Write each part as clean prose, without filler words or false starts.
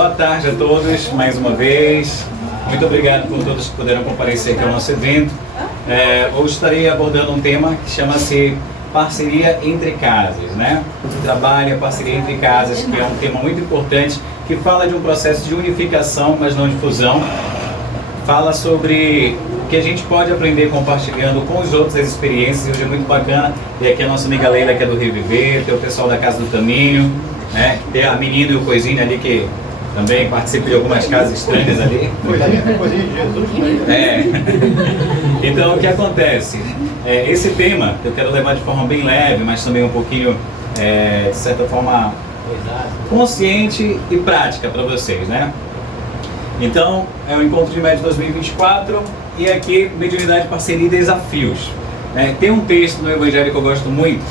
Boa tarde a todos, mais uma vez. Muito obrigado por todos que puderam comparecer aqui ao nosso evento. Hoje estarei abordando um tema que chama-se parceria entre casas, né? Trabalho, parceria entre casas, que é um tema muito importante, que fala de um processo de unificação, mas não de fusão. Fala sobre o que a gente pode aprender compartilhando com os outros as experiências, e hoje é muito bacana. Tem aqui a nossa amiga Leila, que é do Reviver, tem o pessoal da Casa do Caminho, né? Tem a menina e o Coisinha ali, que também participa de algumas casas estranhas ali. Coisinha de Jesus. Então, o que acontece? Esse tema eu quero levar de forma bem leve, mas também um pouquinho, de certa forma, consciente e prática para vocês, né? Então, é o Encontro de Médios 2024 e aqui, Mediunidade, Parceria e Desafios. Tem um texto no Evangelho que eu gosto muito,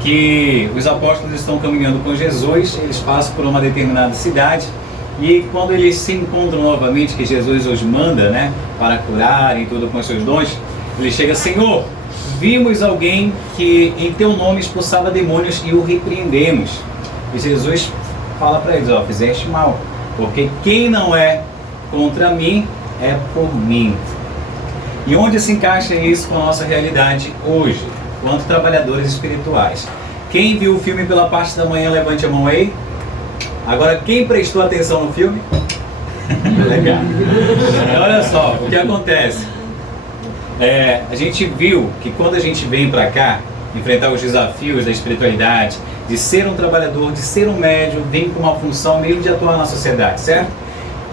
que os apóstolos estão caminhando com Jesus, eles passam por uma determinada cidade e quando eles se encontram novamente, que Jesus os manda, né, para curar e tudo com os seus dons, ele chega: Senhor, vimos alguém que em teu nome expulsava demônios e o repreendemos. E Jesus fala para eles: fizeste mal, porque quem não é contra mim é por mim. E onde se encaixa isso com a nossa realidade hoje, quanto trabalhadores espirituais? Quem viu o filme Pela Parte da Manhã, levante a mão aí. Agora, quem prestou atenção no filme? Legal. Olha só, o que acontece? A gente viu que quando a gente vem para cá, enfrentar os desafios da espiritualidade, de ser um trabalhador, de ser um médium, vem com uma função mesmo de atuar na sociedade, certo?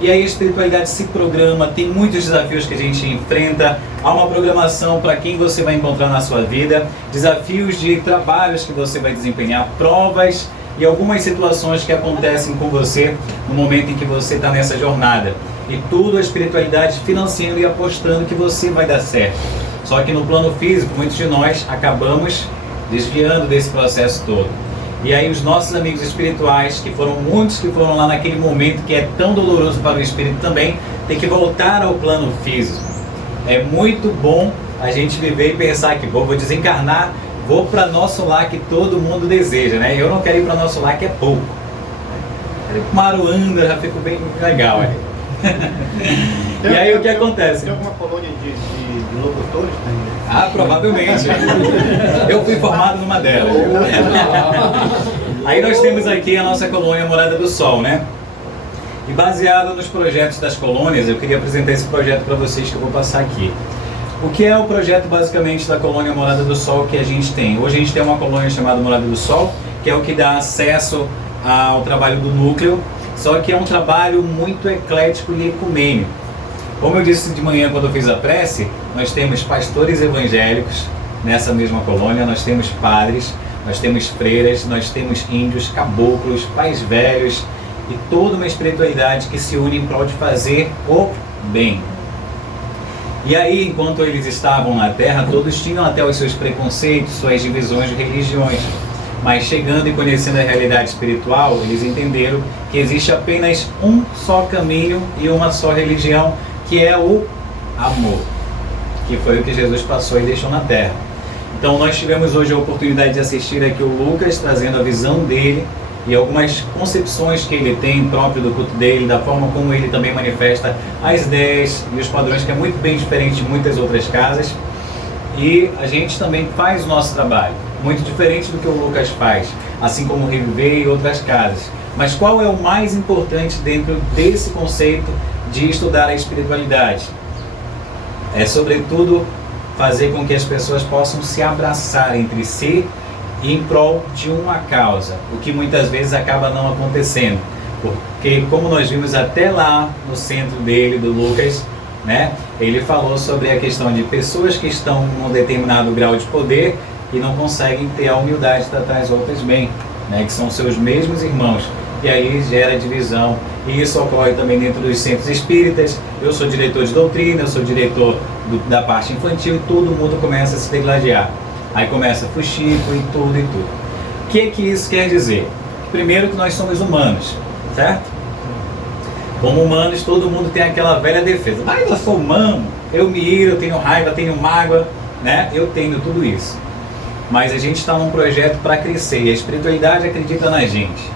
E aí a espiritualidade se programa, tem muitos desafios que a gente enfrenta, há uma programação para quem você vai encontrar na sua vida, desafios de trabalhos que você vai desempenhar, provas e algumas situações que acontecem com você no momento em que você está nessa jornada. E tudo a espiritualidade financiando e apostando que você vai dar certo. Só que no plano físico, muitos de nós acabamos desviando desse processo todo. E aí os nossos amigos espirituais, que foram muitos que foram lá naquele momento que é tão doloroso para o espírito também, tem que voltar ao plano físico. É muito bom a gente viver e pensar que vou desencarnar, vou para nosso lar que todo mundo deseja, né? Eu não quero ir para nosso lar, que é pouco. Quero ir para Maruanda, já fico bem legal. E aí o que acontece? Tem alguma colônia de locutores? Provavelmente. Eu fui formado numa delas. Aí nós temos aqui a nossa colônia Morada do Sol, né? E baseado nos projetos das colônias, eu queria apresentar esse projeto para vocês que eu vou passar aqui. O que é o projeto basicamente da colônia Morada do Sol que a gente tem? Hoje a gente tem uma colônia chamada Morada do Sol, que é o que dá acesso ao trabalho do núcleo, só que é um trabalho muito eclético e ecumênico. Como eu disse de manhã quando eu fiz a prece, nós temos pastores evangélicos nessa mesma colônia, nós temos padres, nós temos freiras, nós temos índios, caboclos, pais velhos e toda uma espiritualidade que se une em prol de fazer o bem. E aí, enquanto eles estavam na Terra, todos tinham até os seus preconceitos, suas divisões de religiões. Mas chegando e conhecendo a realidade espiritual, eles entenderam que existe apenas um só caminho e uma só religião, que é o amor, que foi o que Jesus passou e deixou na Terra. Então nós tivemos hoje a oportunidade de assistir aqui o Lucas, trazendo a visão dele e algumas concepções que ele tem próprio do culto dele, da forma como ele também manifesta as ideias e os padrões, que é muito bem diferente de muitas outras casas. E a gente também faz o nosso trabalho, muito diferente do que o Lucas faz, assim como o Reviver e outras casas. Mas qual é o mais importante dentro desse conceito de estudar a espiritualidade? É sobretudo fazer com que as pessoas possam se abraçar entre si em prol de uma causa, o que muitas vezes acaba não acontecendo, porque como nós vimos até lá no centro dele, do Lucas, né, ele falou sobre a questão de pessoas que estão num determinado grau de poder e não conseguem ter a humildade de tratar as outras bem, né, que são seus mesmos irmãos, e aí gera divisão. E isso ocorre também dentro dos centros espíritas. Eu sou diretor de doutrina, eu sou diretor da parte infantil, e todo mundo começa a se degladiar. Aí começa fuxico e tudo e tudo. O que é que isso quer dizer? Primeiro, que nós somos humanos, certo? Como humanos, todo mundo tem aquela velha defesa. Mas eu sou humano, eu me iro, eu tenho raiva, eu tenho mágoa, né? Eu tenho tudo isso. Mas a gente está num projeto para crescer, e a espiritualidade acredita na gente.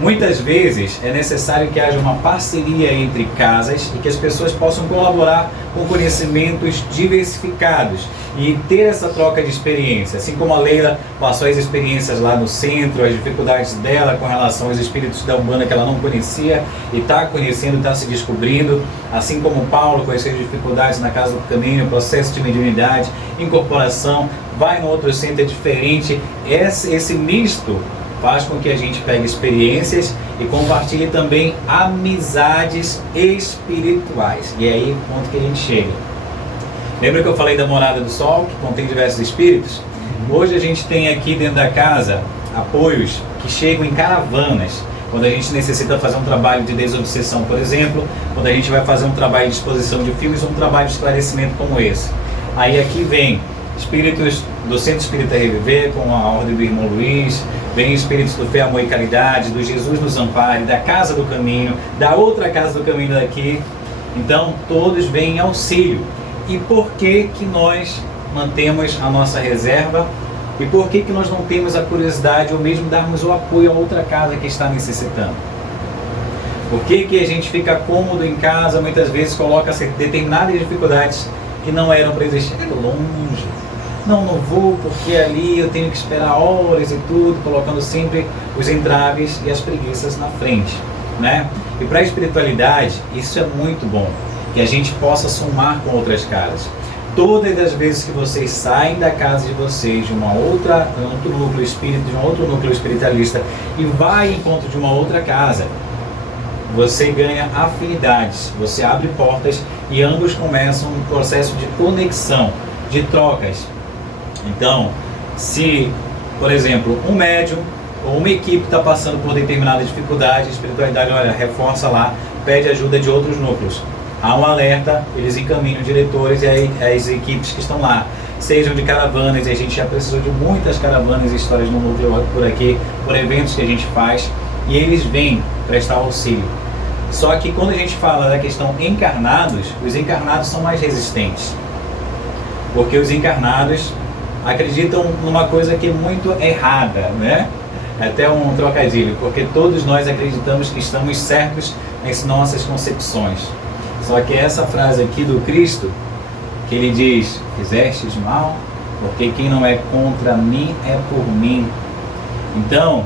Muitas vezes é necessário que haja uma parceria entre casas e que as pessoas possam colaborar com conhecimentos diversificados e ter essa troca de experiência. Assim como a Leila passou as experiências lá no centro, as dificuldades dela com relação aos espíritos da Umbanda que ela não conhecia e está conhecendo, está se descobrindo. Assim como o Paulo com as suas dificuldades na Casa do Caminho, processo de mediunidade, incorporação, vai no outro centro, é diferente. Esse misto faz com que a gente pegue experiências e compartilhe também amizades espirituais. E é aí o ponto que a gente chega. Lembra que eu falei da Morada do Sol, que contém diversos espíritos? Hoje a gente tem aqui dentro da casa apoios que chegam em caravanas. Quando a gente necessita fazer um trabalho de desobsessão, por exemplo, quando a gente vai fazer um trabalho de exposição de filmes, um trabalho de esclarecimento como esse. Aí aqui vem espíritos do Centro Espírita Reviver, com a Ordem do Irmão Luiz, vem espíritos do Fé, Amor e Caridade, do Jesus nos Ampare, da Casa do Caminho, da outra Casa do Caminho daqui. Então todos vêm em auxílio. E por que que nós mantemos a nossa reserva? E por que que nós não temos a curiosidade ou mesmo darmos o apoio a outra casa que está necessitando? Por que que a gente fica cômodo em casa, muitas vezes coloca determinadas dificuldades que não eram para existir longe? Não vou porque ali eu tenho que esperar horas e tudo, colocando sempre os entraves e as preguiças na frente, né? E para a espiritualidade, isso é muito bom, que a gente possa somar com outras casas. Todas as vezes que vocês saem da casa de vocês, de outro núcleo espírita, de um outro núcleo espiritualista, e vai em encontro de uma outra casa, você ganha afinidades, você abre portas e ambos começam um processo de conexão, de trocas. Então, se, por exemplo, um médium ou uma equipe está passando por determinada dificuldade, a espiritualidade, olha, reforça lá, pede ajuda de outros núcleos. Há um alerta, eles encaminham diretores e as equipes que estão lá, sejam de caravanas, e a gente já precisou de muitas caravanas e histórias no núcleo por aqui, por eventos que a gente faz, e eles vêm prestar auxílio. Só que quando a gente fala da questão encarnados, os encarnados são mais resistentes, porque os encarnados acreditam numa coisa que é muito errada, né? É até um trocadilho, porque todos nós acreditamos que estamos certos nas nossas concepções. Só que essa frase aqui do Cristo, que ele diz, fizestes mal, porque quem não é contra mim é por mim. Então,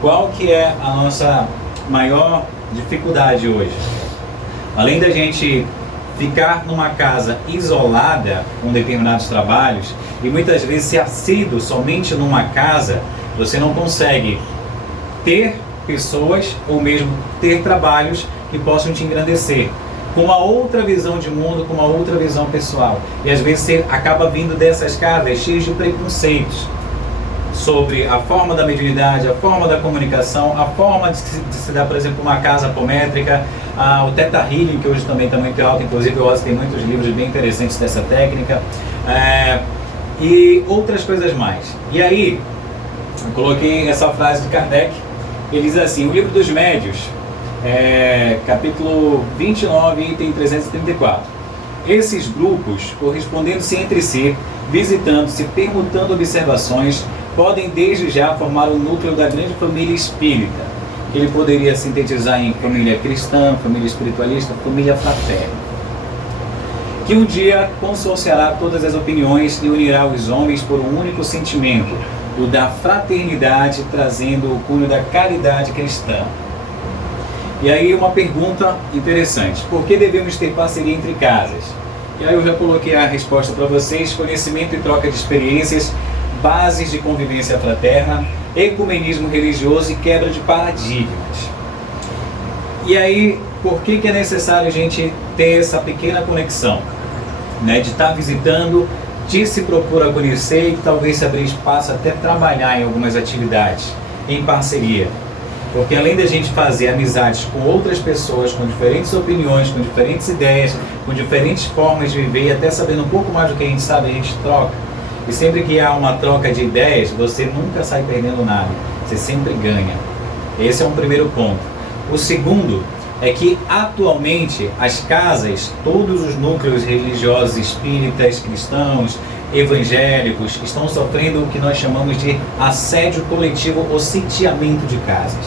qual que é a nossa maior dificuldade hoje? Além da gente ficar numa casa isolada com determinados trabalhos, e muitas vezes ser assíduo somente numa casa, você não consegue ter pessoas ou mesmo ter trabalhos que possam te engrandecer, com uma outra visão de mundo, com uma outra visão pessoal. E às vezes você acaba vindo dessas casas cheias de preconceitos sobre a forma da mediunidade, a forma da comunicação, a forma de se dar, por exemplo, uma casa apométrica, o Theta Healing, que hoje também está muito alto, inclusive o Ozzy tem muitos livros bem interessantes dessa técnica, e outras coisas mais. E aí, eu coloquei essa frase de Kardec, ele diz assim, o Livro dos Médios, capítulo 29, item 334. Esses grupos, correspondendo-se entre si, visitando-se, permutando observações, podem desde já formar o núcleo da grande família espírita, que ele poderia sintetizar em família cristã, família espiritualista, família fraterna, que um dia consorciará todas as opiniões e unirá os homens por um único sentimento, o da fraternidade, trazendo o cunho da caridade cristã. E aí uma pergunta interessante, por que devemos ter parceria entre casas? E aí eu já coloquei a resposta para vocês, conhecimento e troca de experiências, bases de convivência fraterna, ecumenismo religioso e quebra de paradigmas. E aí, por que é necessário a gente ter essa pequena conexão? Né, de estar visitando, de se propor a conhecer e talvez se abrir espaço até trabalhar em algumas atividades, em parceria. Porque além da gente fazer amizades com outras pessoas, com diferentes opiniões, com diferentes ideias, com diferentes formas de viver e até sabendo um pouco mais do que a gente sabe, a gente troca. E sempre que há uma troca de ideias, você nunca sai perdendo nada, você sempre ganha. Esse é um primeiro ponto. O segundo é que atualmente as casas, todos os núcleos religiosos, espíritas, cristãos, evangélicos, estão sofrendo o que nós chamamos de assédio coletivo ou sitiamento de casas.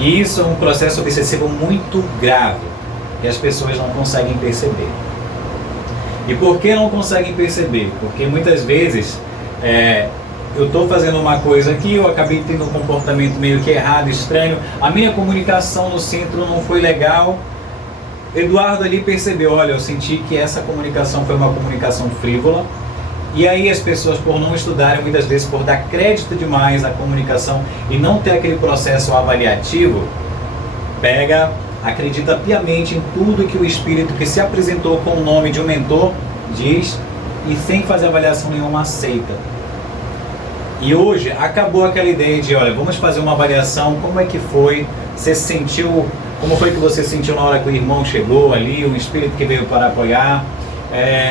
E isso é um processo obsessivo muito grave, que as pessoas não conseguem perceber. E por que não conseguem perceber? Porque muitas vezes eu estou fazendo uma coisa aqui, eu acabei tendo um comportamento meio que errado, estranho, a minha comunicação no centro não foi legal. Eduardo ali percebeu, olha, eu senti que essa comunicação foi uma comunicação frívola. E aí as pessoas, por não estudarem, muitas vezes por dar crédito demais à comunicação e não ter aquele processo avaliativo, acredita piamente em tudo que o espírito que se apresentou com o nome de um mentor diz e sem fazer avaliação nenhuma aceita. E hoje acabou aquela ideia de, olha, vamos fazer uma avaliação, como é que foi, você se sentiu, como foi que você sentiu na hora que o irmão chegou ali, o espírito que veio para apoiar,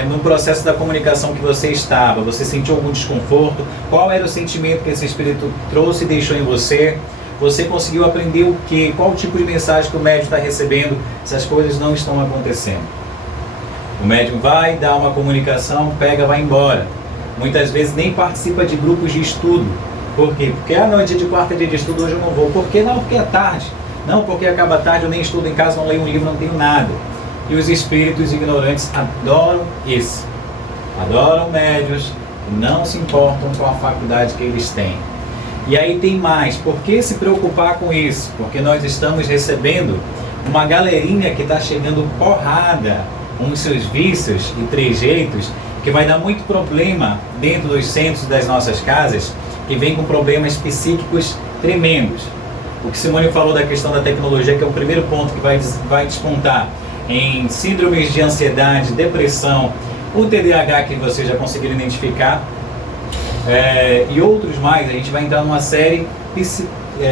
no processo da comunicação que você estava, você sentiu algum desconforto, qual era o sentimento que esse espírito trouxe e deixou em você, você conseguiu aprender o que, qual tipo de mensagem que o médium está recebendo, se as coisas não estão acontecendo. O médium vai dar uma comunicação, vai embora. Muitas vezes nem participa de grupos de estudo. Por quê? Porque não é dia de quarta, é dia de estudo, hoje eu não vou. Por quê? Não, porque é tarde. Não, porque acaba tarde, eu nem estudo em casa, não leio um livro, não tenho nada. E os espíritos ignorantes adoram isso. Adoram médiuns, não se importam com a faculdade que eles têm. E aí tem mais, por que se preocupar com isso? Porque nós estamos recebendo uma galerinha que está chegando porrada com os seus vícios e trejeitos, que vai dar muito problema dentro dos centros das nossas casas, que vem com problemas psíquicos tremendos. O que Simone falou da questão da tecnologia, que é o primeiro ponto que vai despontar em síndromes de ansiedade, depressão, o TDAH que vocês já conseguiram identificar, e outros mais. A gente vai entrar numa série,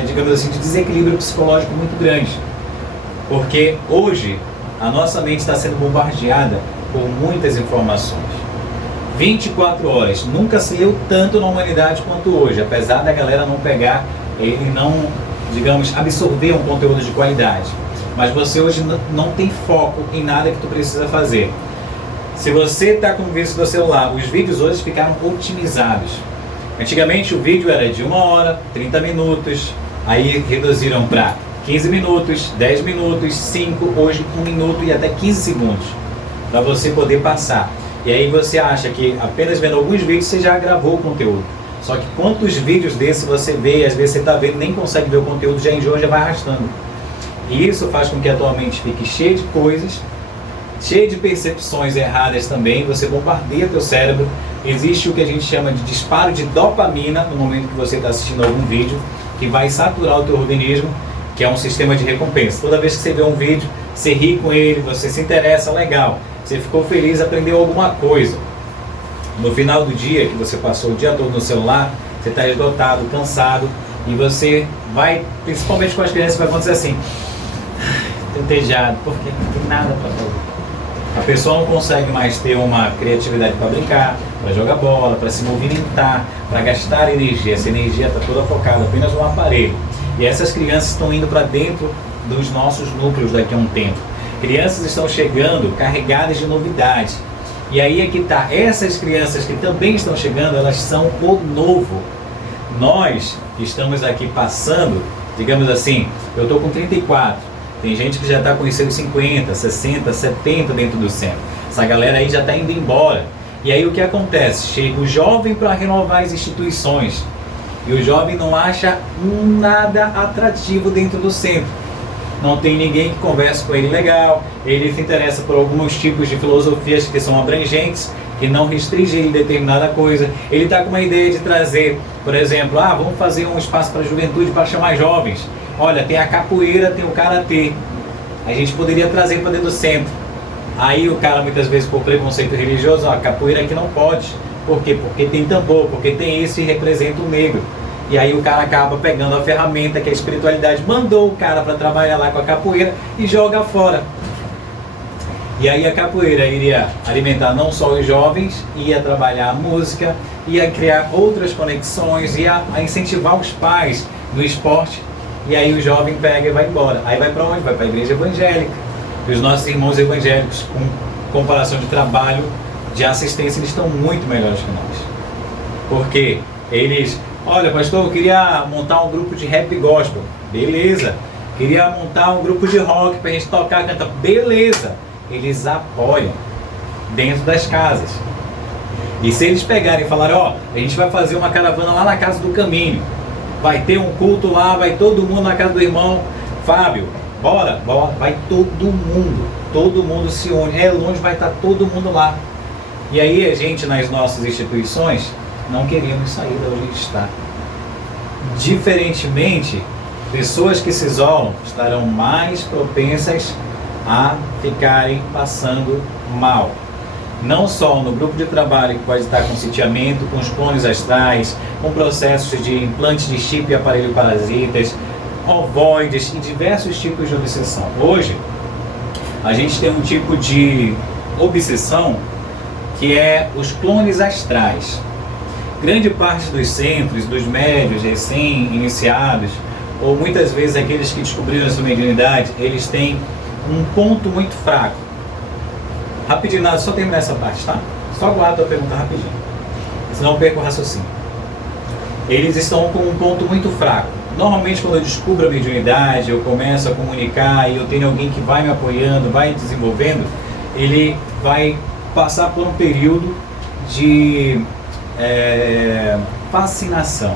digamos assim, de desequilíbrio psicológico muito grande. Porque hoje a nossa mente está sendo bombardeada por muitas informações. 24 horas. Nunca se leu tanto na humanidade quanto hoje, apesar da galera não pegar e não, digamos, absorver um conteúdo de qualidade. Mas você hoje não tem foco em nada que tu precisa fazer. Se você está com o vídeo do celular, os vídeos hoje ficaram otimizados. Antigamente o vídeo era de 1 hora, 30 minutos, aí reduziram para 15 minutos, 10 minutos, 5, hoje 1 minuto e até 15 segundos, para você poder passar. E aí você acha que apenas vendo alguns vídeos você já gravou o conteúdo. Só que quantos vídeos desses você vê, às vezes você está vendo, nem consegue ver o conteúdo, já enjoa, já vai arrastando. E isso faz com que a tua mente fique cheia de coisas, cheia de percepções erradas também, você bombardeia teu cérebro. Existe o que a gente chama de disparo de dopamina no momento que você está assistindo algum vídeo, que vai saturar o teu organismo, que é um sistema de recompensa. Toda vez que você vê um vídeo, você ri com ele, você se interessa, legal. Você ficou feliz, aprendeu alguma coisa. No final do dia, que você passou o dia todo no celular, você está esgotado, cansado, e você vai, principalmente com as crianças, vai acontecer assim, entediado, porque não tem nada para fazer. A pessoa não consegue mais ter uma criatividade para brincar, para jogar bola, para se movimentar, para gastar energia. Essa energia está toda focada apenas no aparelho. E essas crianças estão indo para dentro dos nossos núcleos daqui a um tempo. Crianças estão chegando carregadas de novidade. E aí é que está, essas crianças que também estão chegando, elas são o novo. Nós que estamos aqui passando, digamos assim, eu estou com 34, tem gente que já está com seus 50, 60, 70 dentro do centro. Essa galera aí já está indo embora. E aí o que acontece? Chega o jovem para renovar as instituições. E o jovem não acha nada atrativo dentro do centro. Não tem ninguém que converse com ele legal, ele se interessa por alguns tipos de filosofias que são abrangentes, que não restringem ele determinada coisa. Ele está com uma ideia de trazer, por exemplo, vamos fazer um espaço para a juventude para chamar jovens. Olha, tem a capoeira, tem o karatê. A gente poderia trazer para dentro do centro. Aí o cara, muitas vezes, por preconceito religioso, a capoeira aqui não pode. Por quê? Porque tem tambor, porque tem isso e representa o negro. E aí o cara acaba pegando a ferramenta que a espiritualidade mandou o cara para trabalhar lá com a capoeira e joga fora. E aí a capoeira iria alimentar não só os jovens, ia trabalhar a música, ia criar outras conexões, ia incentivar os pais no esporte. E aí o jovem pega e vai embora. Aí vai para onde? Vai para a igreja evangélica. E os nossos irmãos evangélicos, com comparação de trabalho, de assistência, eles estão muito melhores que nós. Porque eles... Olha, pastor, eu queria montar um grupo de rap gospel. Beleza. queria montar um grupo de rock pra gente tocar, cantar. Beleza, eles apoiam dentro das casas. E se eles pegarem e falarem, ó, a gente vai fazer uma caravana lá na Casa do Caminho, vai ter um culto lá, vai todo mundo na casa do irmão Fábio, bora, vai todo mundo se une, é longe, vai estar todo mundo lá. E aí a gente, nas nossas instituições, não queríamos sair de onde a gente está. Diferentemente, pessoas que se isolam estarão mais propensas a ficarem passando mal. Não só no grupo de trabalho, que pode estar com sitiamento, com os clones astrais, com processos de implante de chip e aparelho parasitas, ovoides e diversos tipos de obsessão. Hoje, a gente tem um tipo de obsessão que é os clones astrais. Grande parte dos centros, dos médios recém-iniciados, ou muitas vezes aqueles que descobriram a sua mediunidade, eles têm um ponto muito fraco. Rapidinho, nada, só terminar essa parte, tá? Só guarda a pergunta rapidinho, senão eu perco o raciocínio. Eles estão com um ponto muito fraco. Normalmente, quando eu descubro a mediunidade, eu começo a comunicar e eu tenho alguém que vai me apoiando, vai desenvolvendo, ele vai passar por um período de fascinação,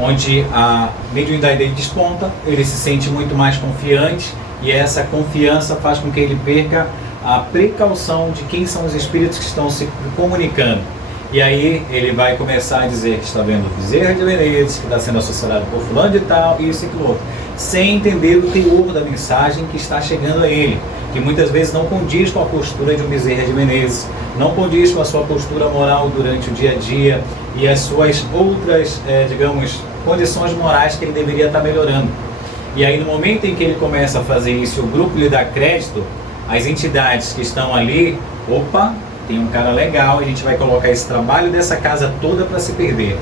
onde a mediunidade dele desponta, ele se sente muito mais confiante e essa confiança faz com que ele perca a precaução de quem são os espíritos que estão se comunicando. E aí ele vai começar a dizer que está vendo o Bezerra de Menezes, que está sendo associado por fulano de tal, isso e aquilo outro, sem entender o teor da mensagem que está chegando a ele, que muitas vezes não condiz com a postura de um Bezerra de Menezes, não condiz com a sua postura moral durante o dia a dia e as suas outras, condições morais que ele deveria estar melhorando. E aí no momento em que ele começa a fazer isso, o grupo lhe dá crédito, as entidades que estão ali, opa, tem um cara legal, a gente vai colocar esse trabalho dessa casa toda para se perder.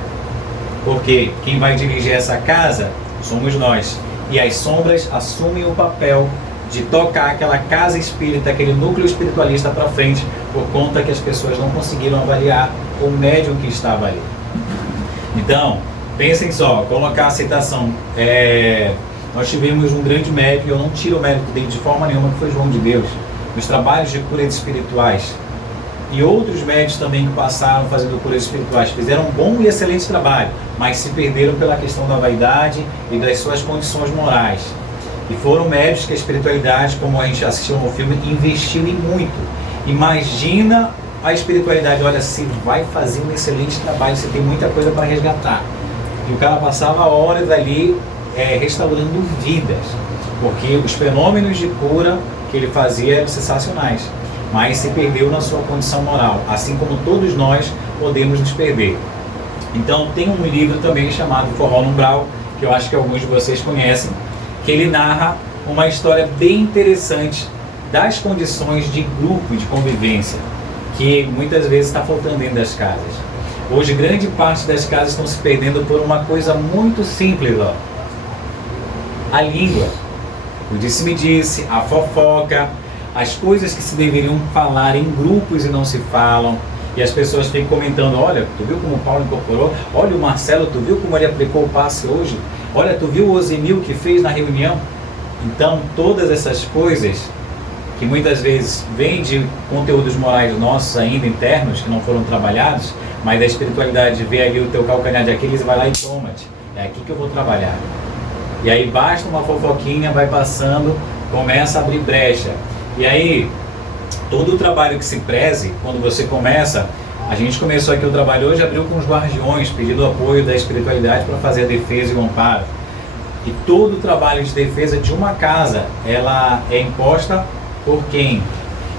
Porque quem vai dirigir essa casa somos nós. E as sombras assumem o papel de tocar aquela casa espírita, aquele núcleo espiritualista para frente, por conta que as pessoas não conseguiram avaliar o médium que estava ali. Então, pensem só, colocar a citação. Nós tivemos um grande médium, eu não tiro o mérito dele de forma nenhuma, que foi João de Deus, nos trabalhos de cura espirituais. E outros médios também que passaram fazendo curas espirituais, fizeram um bom e excelente trabalho, mas se perderam pela questão da vaidade e das suas condições morais. E foram médios que a espiritualidade, como a gente assistiu no filme, investiu em muito. Imagina a espiritualidade, olha, você vai fazer um excelente trabalho, você tem muita coisa para resgatar. E o cara passava horas ali restaurando vidas, porque os fenômenos de cura que ele fazia eram sensacionais, mas se perdeu na sua condição moral, assim como todos nós podemos nos perder. Então tem um livro também chamado Forró no Umbral, que eu acho que alguns de vocês conhecem, que ele narra uma história bem interessante das condições de grupo, de convivência, que muitas vezes está faltando dentro das casas. Hoje grande parte das casas estão se perdendo por uma coisa muito simples, ó. A língua, o disse-me-disse, a fofoca, as coisas que se deveriam falar em grupos e não se falam, e as pessoas ficam comentando, olha, tu viu como o Paulo incorporou? Olha o Marcelo, tu viu como ele aplicou o passe hoje? Olha, tu viu o Ozenil que fez na reunião? Então, todas essas coisas, que muitas vezes vêm de conteúdos morais nossos ainda internos, que não foram trabalhados, mas a espiritualidade vê ali o teu calcanhar de Aquiles e vai lá e toma-te. É aqui que eu vou trabalhar. E aí basta uma fofoquinha, vai passando, começa a abrir brecha. E aí, todo o trabalho que se preze, quando você começa, a gente começou aqui o trabalho hoje, abriu com os guardiões, pedindo apoio da espiritualidade para fazer a defesa e o amparo. E todo o trabalho de defesa de uma casa, ela é imposta por quem?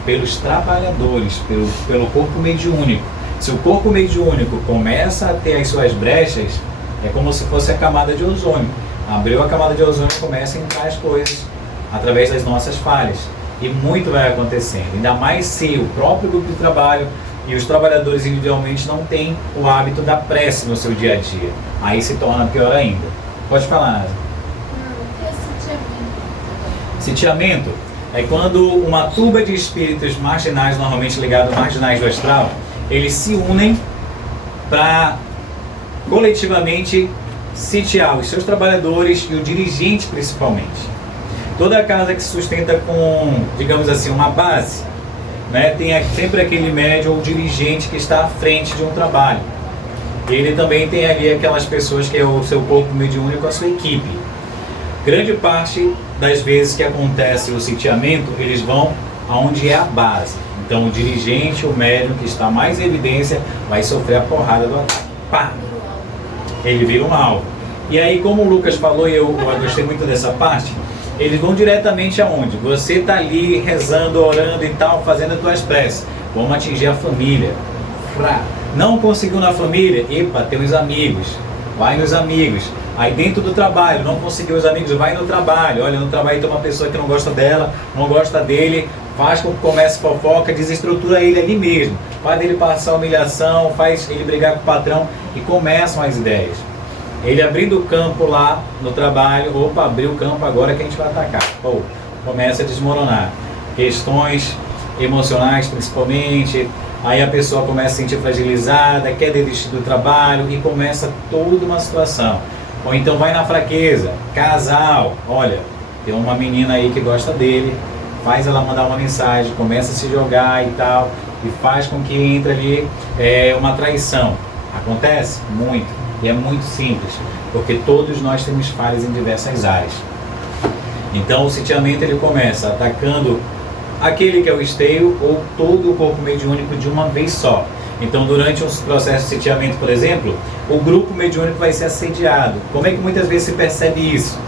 Pelos trabalhadores, pelo corpo mediúnico. Se o corpo mediúnico começa a ter as suas brechas, é como se fosse a camada de ozônio. Abriu a camada de ozônio e começa a entrar as coisas através das nossas falhas. E muito vai acontecendo. Ainda mais se o próprio grupo de trabalho e os trabalhadores individualmente não têm o hábito da prece no seu dia a dia. Aí se torna pior ainda. Pode falar, Nasa. Sitiamento é quando uma turba de espíritos marginais, normalmente ligados marginais do astral, eles se unem para coletivamente sitiar os seus trabalhadores e o dirigente principalmente. Toda casa que se sustenta com, digamos assim, uma base, né, tem sempre aquele médio ou dirigente que está à frente de um trabalho. Ele também tem ali aquelas pessoas que é o seu corpo mediúnico, a sua equipe. Grande parte das vezes que acontece o sitiamento, eles vão aonde é a base. Então o dirigente, o médium que está mais em evidência, vai sofrer a porrada do ataque. Pá! Ele vira um alvo. E aí, como o Lucas falou, e eu gostei muito dessa parte, eles vão diretamente aonde? Você está ali rezando, orando e tal, fazendo as tuas preces. Vamos atingir a família. Não conseguiu na família? Epa, tem os amigos. Vai nos amigos. Aí dentro do trabalho, não conseguiu os amigos, vai no trabalho. Olha, no trabalho tem uma pessoa que não gosta dela, não gosta dele, faz com que comece fofoca, desestrutura ele ali mesmo. Faz ele passar humilhação, faz ele brigar com o patrão e começam as ideias. Ele abrindo o campo lá no trabalho, opa, abriu o campo, agora que a gente vai atacar. Pô, começa a desmoronar. Questões emocionais principalmente, aí a pessoa começa a se sentir fragilizada, quer desistir do trabalho e começa toda uma situação. Ou então vai na fraqueza, casal, olha, tem uma menina aí que gosta dele, faz ela mandar uma mensagem, começa a se jogar e tal, e faz com que entre ali uma traição. Acontece? Muito. E é muito simples, porque todos nós temos falhas em diversas áreas. Então o sitiamento ele começa atacando aquele que é o esteio ou todo o corpo mediúnico de uma vez só. Então durante um processo de sitiamento, por exemplo, o grupo mediúnico vai ser assediado. Como é que muitas vezes se percebe isso?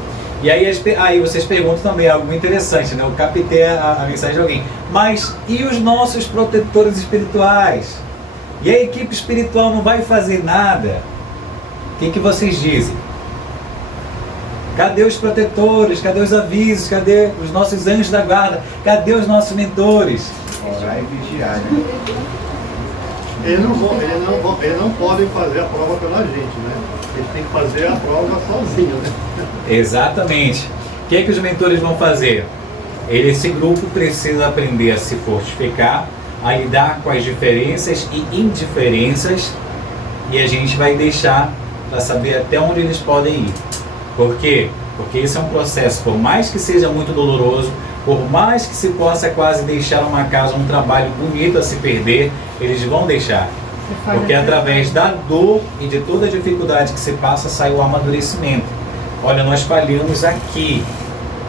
E aí vocês perguntam também algo muito interessante, né? Eu captei a mensagem de alguém. Mas e os nossos protetores espirituais? E a equipe espiritual não vai fazer nada? O que vocês dizem? Cadê os protetores? Cadê os avisos? Cadê os nossos anjos da guarda? Cadê os nossos mentores? Orar e vigiar, né? Eles não podem fazer a prova pela gente, né? Eles têm que fazer a prova sozinho, né? Exatamente. O que os mentores vão fazer? Esse grupo precisa aprender a se fortificar, a lidar com as diferenças e indiferenças, e a gente vai deixar para saber até onde eles podem ir. Por quê? Porque esse é um processo, por mais que seja muito doloroso, por mais que se possa quase deixar uma casa, um trabalho bonito a se perder, eles vão deixar. Porque através da dor e de toda a dificuldade que se passa, sai o amadurecimento. Olha, nós falhamos aqui,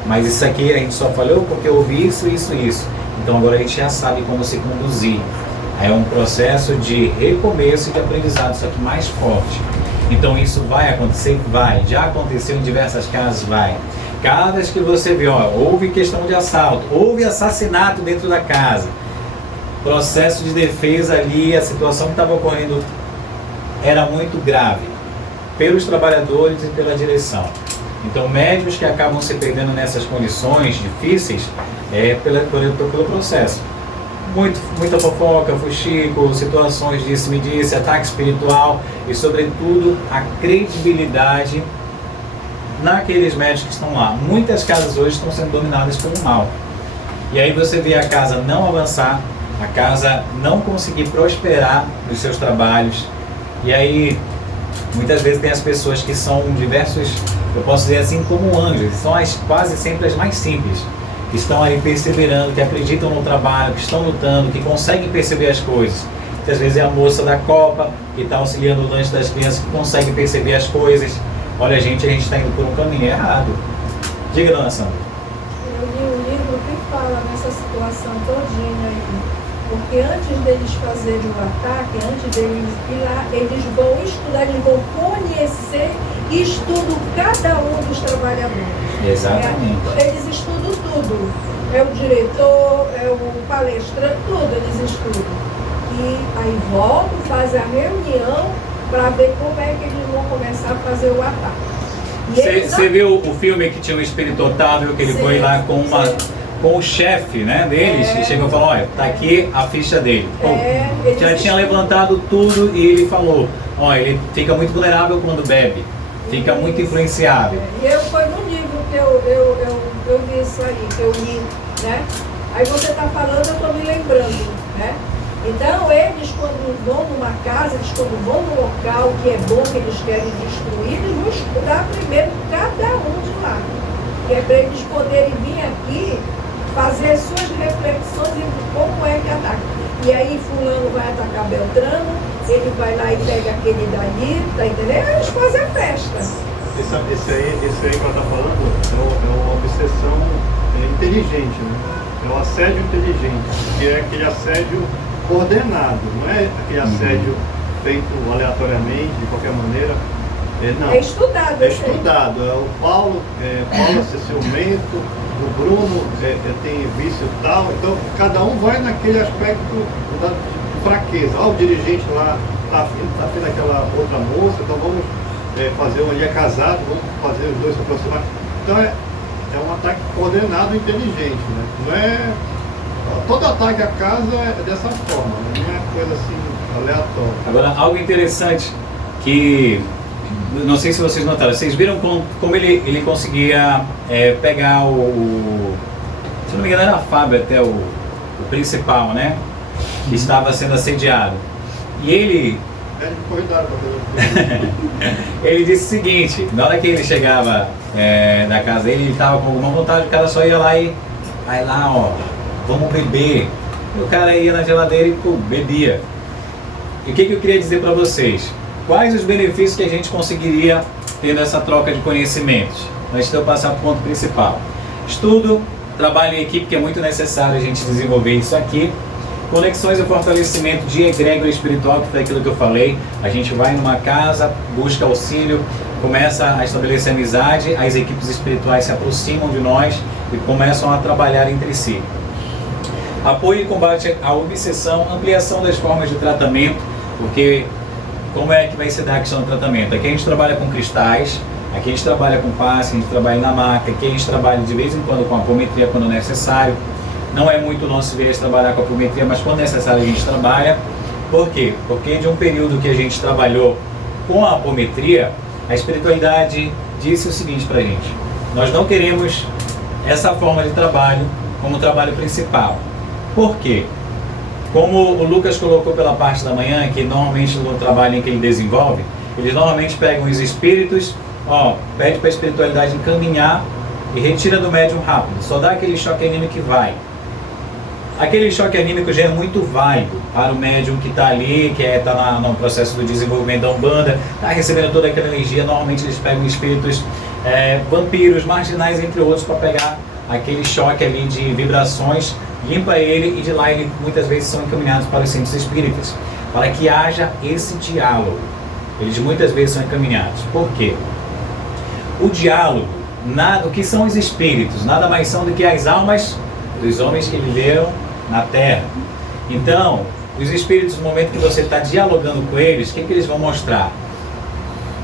mas isso aqui a gente só falhou porque houve isso, isso, isso. Então agora a gente já sabe como se conduzir. É um processo de recomeço e de aprendizado, só que mais forte. Então isso vai acontecer? Vai. Já aconteceu em diversas casas? Vai. Casas que você vê, ó, houve questão de assalto, houve assassinato dentro da casa, processo de defesa ali, a situação que estava ocorrendo era muito grave pelos trabalhadores e pela direção. Então médios que acabam se perdendo nessas condições difíceis pelo processo. Muita fofoca, fuxico, situações disse-me-disse, ataque espiritual e, sobretudo, a credibilidade naqueles médios que estão lá. Muitas casas hoje estão sendo dominadas pelo mal. E aí você vê a casa não avançar, a casa não conseguir prosperar nos seus trabalhos. E aí, muitas vezes tem as pessoas que são diversos, eu posso dizer assim, como anjos, são quase sempre as mais simples, que estão aí perseverando, que acreditam no trabalho, que estão lutando, que conseguem perceber as coisas. Muitas vezes é a moça da Copa, que está auxiliando o lanche das crianças, que consegue perceber as coisas. Olha, a gente está indo por um caminho errado. Diga, dona Sandra. Eu li um livro que fala nessa situação todinha aí. Porque antes deles fazerem o ataque, antes deles ir lá, eles vão estudar, eles vão conhecer e estudam cada um dos trabalhadores. Exatamente. Eles estudam tudo. É o diretor, é o palestrante, tudo eles estudam. E aí voltam, fazem a reunião para ver como é que eles vão começar a fazer o ataque. Você viu o filme que tinha um espírito Otávio, que ele foi lá com o chefe, né, deles, e chegou e falou, olha, tá aqui a ficha dele. Já tinha levantado tudo e ele falou, olha, ele fica muito vulnerável quando bebe, fica muito influenciável. E foi no livro que eu vi isso aí, que eu li, né? Aí você está falando, eu estou me lembrando, né? Então eles quando vão numa casa, eles quando vão num local que é bom, que eles querem destruir, eles vão estudar primeiro cada um de lá. que é para eles poderem vir aqui fazer suas reflexões e como é que ataca. E aí fulano vai atacar Beltrano, ele vai lá e pega aquele dali, tá entendendo? Eles fazem a festa. Esse aí que ela está falando é uma obsessão inteligente, né? É o assédio inteligente, que é aquele assédio coordenado, não é aquele assédio feito aleatoriamente, de qualquer maneira. Não. É estudado. É estudado. O Paulo é ser ciumento, o Bruno tem vício tal. Então, cada um vai naquele aspecto de fraqueza. O dirigente lá está afim daquela outra moça, então vamos fazer ele é casado, vamos fazer os dois se aproximar. Então, é um ataque coordenado e inteligente, né? Não é... Todo ataque à casa é dessa forma, né? Não é coisa assim aleatória. Agora, algo interessante que... Não sei se vocês notaram, vocês viram como ele conseguia pegar se não me engano era a Fábio até o principal, né? Que estava sendo assediado. E ele... ele disse o seguinte, na hora que ele chegava na casa dele, ele estava com alguma vontade, o cara só ia lá e... Vai lá, ó, vamos beber. E o cara ia na geladeira e pô, bebia. E o que eu queria dizer para vocês? Quais os benefícios que a gente conseguiria ter nessa troca de conhecimentos? Antes de eu passar para o ponto principal. Estudo, trabalho em equipe, que é muito necessário a gente desenvolver isso aqui. Conexões e fortalecimento de egrégora espiritual, que foi aquilo que eu falei. A gente vai numa casa, busca auxílio, começa a estabelecer amizade, as equipes espirituais se aproximam de nós e começam a trabalhar entre si. Apoio e combate à obsessão, ampliação das formas de tratamento, porque... Como é que vai se dar a questão do tratamento? Aqui a gente trabalha com cristais, aqui a gente trabalha com passe, a gente trabalha na maca, aqui a gente trabalha de vez em quando com apometria quando necessário. Não é muito nosso viés trabalhar com apometria, mas quando necessário a gente trabalha. Por quê? Porque de um período que a gente trabalhou com a apometria, a espiritualidade disse o seguinte pra gente: nós não queremos essa forma de trabalho como trabalho principal. Por quê? Como o Lucas colocou pela parte da manhã, que normalmente no trabalho em que ele desenvolve, eles normalmente pegam os espíritos, pede para a espiritualidade encaminhar e retira do médium rápido, só dá aquele choque anímico e vai. Aquele choque anímico já é muito válido para o médium que está ali, que está no processo do desenvolvimento da Umbanda, está recebendo toda aquela energia. Normalmente eles pegam espíritos vampiros, marginais, entre outros, para pegar aquele choque ali de vibrações, limpa ele e de lá ele muitas vezes são encaminhados para os centros espíritas, para que haja esse diálogo. Eles muitas vezes são encaminhados. Por quê? O diálogo, o que são os espíritos? Nada mais são do que as almas dos homens que viveram na Terra. Então, os espíritos, no momento que você está dialogando com eles, o que eles vão mostrar?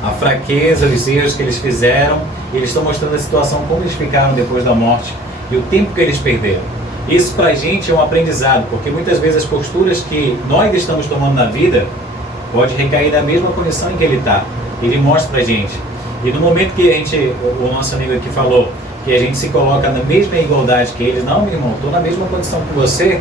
A fraqueza, os erros que eles fizeram. Eles estão mostrando a situação, como eles ficaram depois da morte e o tempo que eles perderam. Isso pra gente é um aprendizado, porque muitas vezes as posturas que nós estamos tomando na vida pode recair na mesma condição em que ele está. Ele mostra pra gente. E no momento que o nosso amigo aqui falou que a gente se coloca na mesma igualdade que eles, não, meu irmão, estou na mesma condição que você,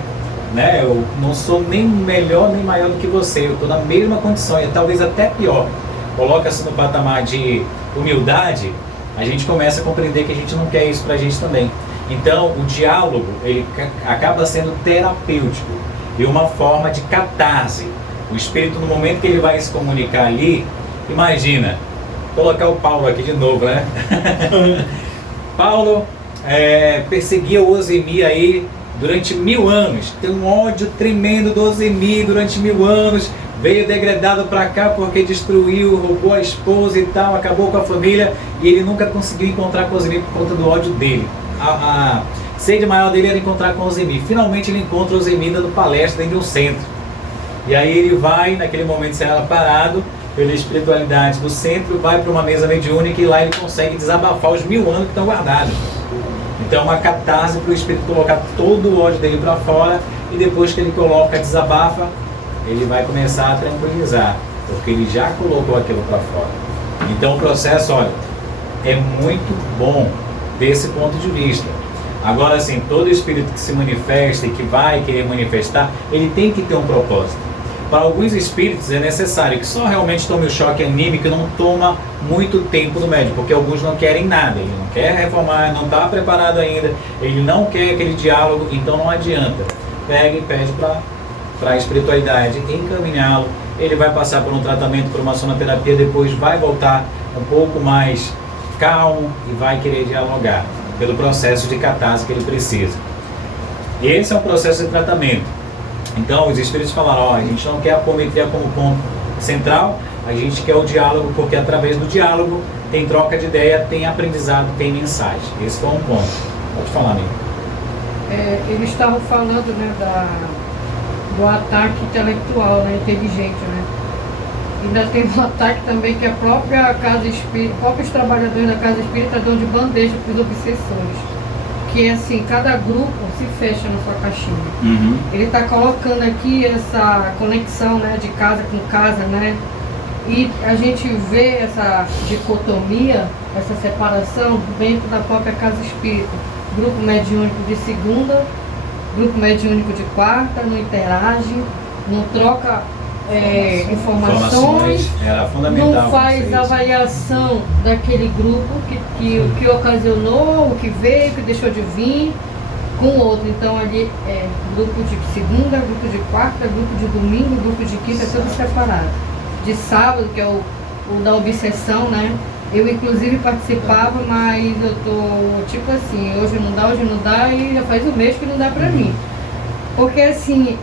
né? Eu não sou nem melhor nem maior do que você, eu estou na mesma condição e talvez até pior. Coloca-se no patamar de humildade, a gente começa a compreender que a gente não quer isso pra gente também. Então, o diálogo, ele acaba sendo terapêutico e uma forma de catarse. O espírito, no momento que ele vai se comunicar ali, imagina, colocar o Paulo aqui de novo, né? Paulo perseguia o Ozemi aí durante 1000 anos, tem um ódio tremendo do Ozemi durante 1000 anos, veio degradado para cá porque destruiu, roubou a esposa e tal, acabou com a família e ele nunca conseguiu encontrar com o Ozemi por conta do ódio dele. A sede maior dele era encontrar com o Ozemi. Finalmente ele encontra o Ozemi dando palestra dentro de um centro. E aí ele vai, naquele momento sem ela parado, pela espiritualidade do centro, vai para uma mesa mediúnica e lá ele consegue desabafar os 1000 anos que estão guardados. Então é uma catarse para o espírito colocar todo o ódio dele para fora e depois que ele coloca, desabafa, ele vai começar a tranquilizar, porque ele já colocou aquilo para fora. Então o processo, olha, é muito bom desse ponto de vista. Agora sim, todo espírito que se manifesta e que vai querer manifestar, ele tem que ter um propósito. Para alguns espíritos é necessário que só realmente tome o choque anímico e não toma muito tempo do médium, porque alguns não querem nada, ele não quer reformar, não está preparado ainda, ele não quer aquele diálogo, então não adianta. Pega e pede para a espiritualidade encaminhá-lo, ele vai passar por um tratamento, por uma sonoterapia, depois vai voltar um pouco mais calmo e vai querer dialogar, pelo processo de catarse que ele precisa. E esse é um processo de tratamento. Então os espíritos falaram, a gente não quer a apometria como ponto central, a gente quer o diálogo, porque através do diálogo tem troca de ideia, tem aprendizado, tem mensagem. Esse foi um ponto. Pode falar, amigo. Eles estavam falando, né, do ataque intelectual, né, inteligente, né? Ainda tem um ataque também que a própria casa espírita, próprios trabalhadores da casa espírita dão de bandeja para os obsessores. Que é assim, cada grupo se fecha na sua caixinha. Uhum. Ele está colocando aqui essa conexão, né, de casa com casa, né? E a gente vê essa dicotomia, essa separação dentro da própria casa espírita. Grupo mediúnico de segunda, grupo mediúnico de quarta, não interage, não troca informações, era fundamental, não faz avaliação daquele grupo que ocasionou, o que veio, o que deixou de vir com o outro. Então ali é grupo de segunda, grupo de quarta, grupo de domingo, grupo de quinta, tudo separado. De sábado, que é o da obsessão, né? Eu inclusive participava, mas eu tô tipo assim, hoje não dá e já faz um mês que não dá pra mim. Porque assim,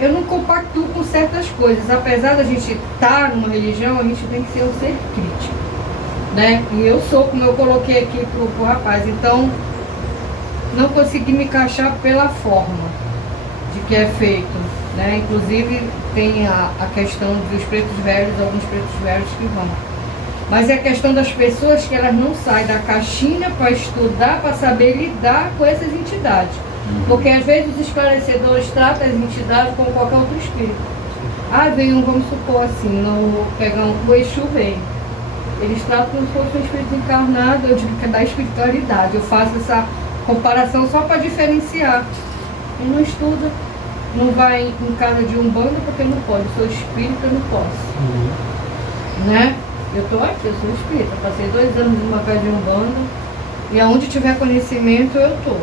eu não compactuo com certas coisas. Apesar da gente estar numa religião, a gente tem que ser um ser crítico, né? E eu sou, como eu coloquei aqui pro rapaz, então não consegui me encaixar pela forma de que é feito, né? Inclusive tem a questão dos pretos velhos, alguns pretos velhos que vão. Mas é a questão das pessoas que elas não saem da caixinha para estudar, para saber lidar com essas entidades. Porque às vezes os esclarecedores tratam as entidades como qualquer outro espírito. Vem vamos supor assim, não pegar o Exu vem. Eles tratam como se fosse um espírito encarnado, eu digo que é da espiritualidade. Eu faço essa comparação só para diferenciar. E não estuda, não vai em casa de umbanda porque não pode. Eu sou espírita, eu não posso. Né? Eu estou aqui, eu sou espírita. Passei 2 anos numa casa de umbanda e aonde tiver conhecimento eu estou.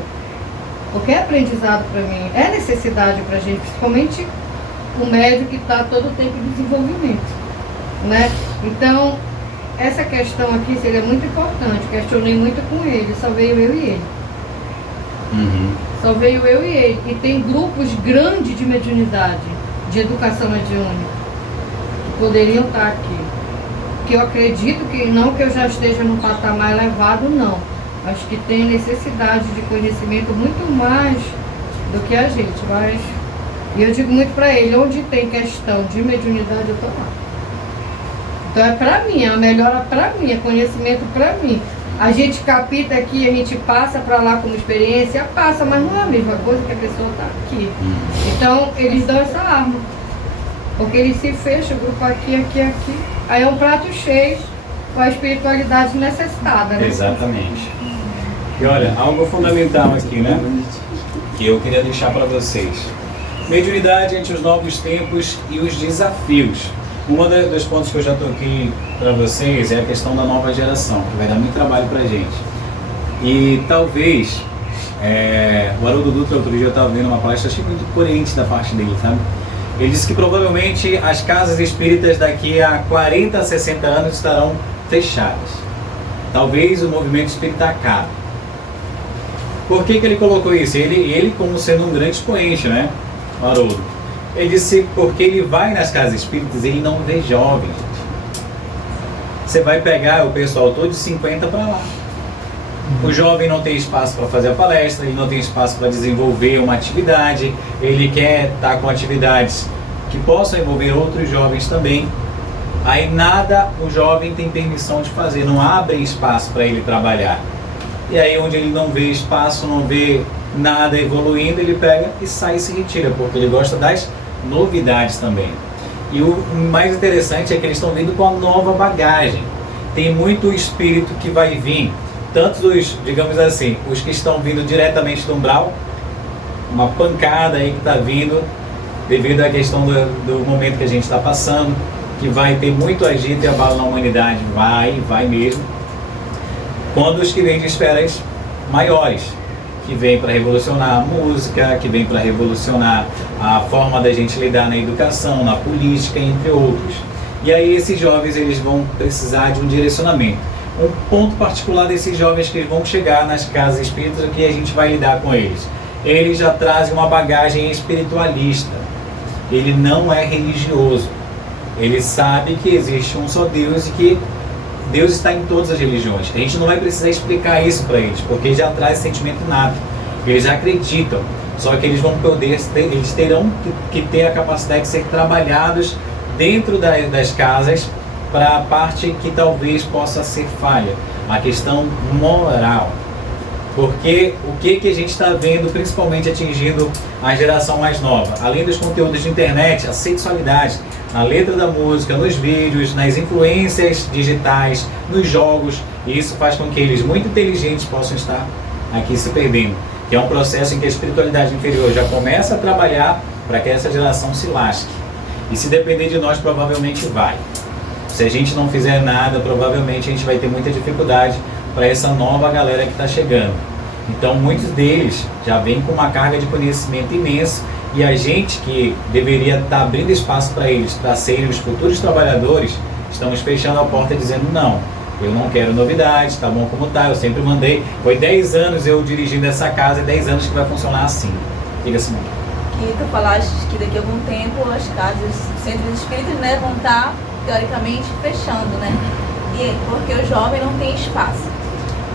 Porque é aprendizado para mim, é necessidade para a gente, principalmente o médico que está todo o tempo em desenvolvimento, né? Então, essa questão aqui seria muito importante, questionei muito com ele, só veio eu e ele. Só veio eu e ele. E tem grupos grandes de mediunidade, de educação mediúnica, que poderiam estar aqui. Que eu acredito que não que eu já esteja num patamar elevado, não. Acho que tem necessidade de conhecimento muito mais do que a gente, mas e eu digo muito para ele, onde tem questão de mediunidade eu tô lá. Então é para mim, a melhora para mim, é conhecimento para mim. A gente capita aqui, a gente passa para lá como experiência, passa, mas não é a mesma coisa que a pessoa tá aqui. Então eles dão essa arma, porque eles se fecham, o grupo aqui. Aí é um prato cheio com a espiritualidade necessitada, né? Exatamente. E olha, algo fundamental aqui, né? Que eu queria deixar para vocês. Mediunidade entre os novos tempos e os desafios. Um dos pontos que eu já toquei para vocês é a questão da nova geração, que vai dar muito trabalho para a gente. E talvez, o Haroldo Dutra, outro dia eu estava vendo uma palestra, achei muito coerente da parte dele, sabe? Ele disse que provavelmente as casas espíritas daqui a 40, 60 anos estarão fechadas. Talvez o movimento espírita acabe. Por que ele colocou isso? Ele como sendo um grande expoente, né, Haroldo? Ele disse porque ele vai nas casas espíritas e ele não vê jovens. Você vai pegar o pessoal todo de 50 para lá. O jovem não tem espaço para fazer a palestra, ele não tem espaço para desenvolver uma atividade, ele quer estar com atividades que possam envolver outros jovens também. Aí nada o jovem tem permissão de fazer, não abre espaço para ele trabalhar. E aí onde ele não vê espaço, não vê nada evoluindo, ele pega e sai e se retira, porque ele gosta das novidades também. E o mais interessante é que eles estão vindo com a nova bagagem. Tem muito espírito que vai vir, tanto os, digamos assim, os que estão vindo diretamente do umbral, uma pancada aí que está vindo, devido à questão do momento que a gente está passando, que vai ter muito agito e abalo na humanidade, vai mesmo, quando os que vêm de esferas maiores, que vêm para revolucionar a música, que vêm para revolucionar a forma da gente lidar na educação, na política, entre outros. E aí esses jovens eles vão precisar de um direcionamento. Um ponto particular desses jovens que vão chegar nas casas espíritas é que a gente vai lidar com eles. Eles já trazem uma bagagem espiritualista. Ele não é religioso. Ele sabe que existe um só Deus e que Deus está em todas as religiões. A gente não vai precisar explicar isso para eles, porque já traz sentimento nato. Eles acreditam. Só que eles vão poder, eles terão que ter a capacidade de ser trabalhados dentro das casas para a parte que talvez possa ser falha, a questão moral. Porque o que a gente está vendo principalmente atingindo a geração mais nova? Além dos conteúdos de internet, a sexualidade, na letra da música, nos vídeos, nas influências digitais, nos jogos, e isso faz com que eles, muito inteligentes, possam estar aqui se perdendo. Que é um processo em que a espiritualidade inferior já começa a trabalhar para que essa geração se lasque. E se depender de nós, provavelmente vai. Se a gente não fizer nada, provavelmente a gente vai ter muita dificuldade para essa nova galera que está chegando. Então muitos deles já vêm com uma carga de conhecimento imensa e a gente que deveria estar abrindo espaço para eles, para serem os futuros trabalhadores, estamos fechando a porta dizendo não, eu não quero novidades, tá bom como tá, eu sempre mandei. Foi 10 anos eu dirigindo essa casa e 10 anos que vai funcionar assim. Diga assim. Que tu falaste que daqui a algum tempo as casas, os centros espíritas, né, vão estar teoricamente fechando, né? E porque o jovem não tem espaço.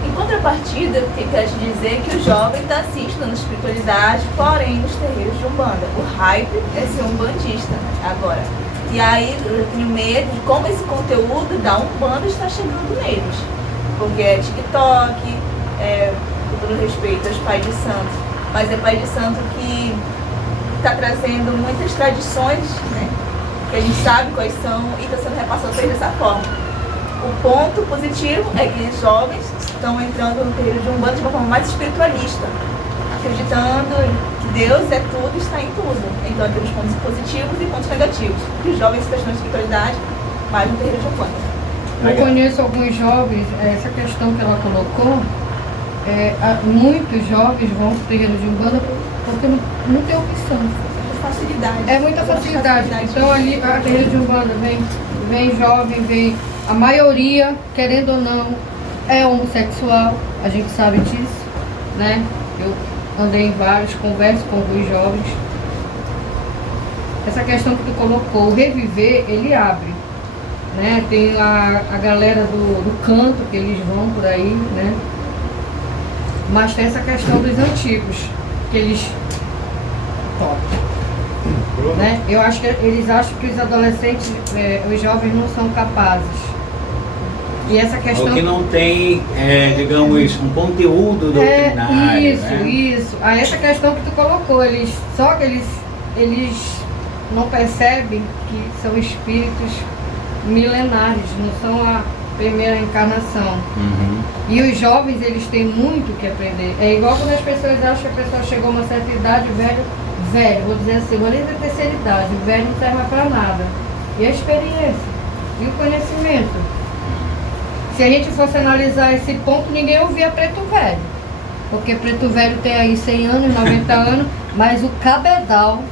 Em contrapartida, eu quero te dizer que o jovem está se estudando espiritualidade, porém nos terreiros de Umbanda. O hype é ser umbandista agora. E aí eu tenho medo de como esse conteúdo da Umbanda está chegando neles. Porque é TikTok, com todo respeito aos pais de santo, mas é pai de santo que está trazendo muitas tradições, né? Que a gente sabe quais são e está sendo repassado para eles dessa forma. O ponto positivo é que os jovens estão entrando no terreiro de Umbanda de uma forma mais espiritualista, acreditando que Deus é tudo e está em tudo. Então temos pontos positivos e pontos negativos. Que os jovens se prestam espiritualidade mais no terreiro de Umbanda. Eu conheço alguns jovens, essa questão que ela colocou, muitos jovens vão para o terreiro de Umbanda porque não tem opção. Facilidade. É muita facilidade. Então ali a terreiro de Umbanda vem jovem, vem a maioria, querendo ou não, é homossexual, a gente sabe disso, né? Eu andei em vários, converso com alguns jovens. Essa questão que tu colocou, o reviver, ele abre, né? Tem a galera do canto, que eles vão por aí, né? Mas tem essa questão dos antigos, que eles topam. Né? Eu acho que eles acham que os adolescentes, os jovens não são capazes. E essa questão... Ou que não tem, digamos, um conteúdo doutrinário. Isso, né? isso. Essa questão que tu colocou, eles não percebem que são espíritos milenares, não são a primeira encarnação. Uhum. E os jovens, eles têm muito que aprender. É igual quando as pessoas acham que a pessoa chegou a uma certa idade, velho, vou dizer assim, além da terceira idade, o velho não serve para nada. E a experiência, e o conhecimento. Se a gente fosse analisar esse ponto, ninguém ouvia Preto Velho. Porque Preto Velho tem aí 100 anos, 90 anos, mas o cabedal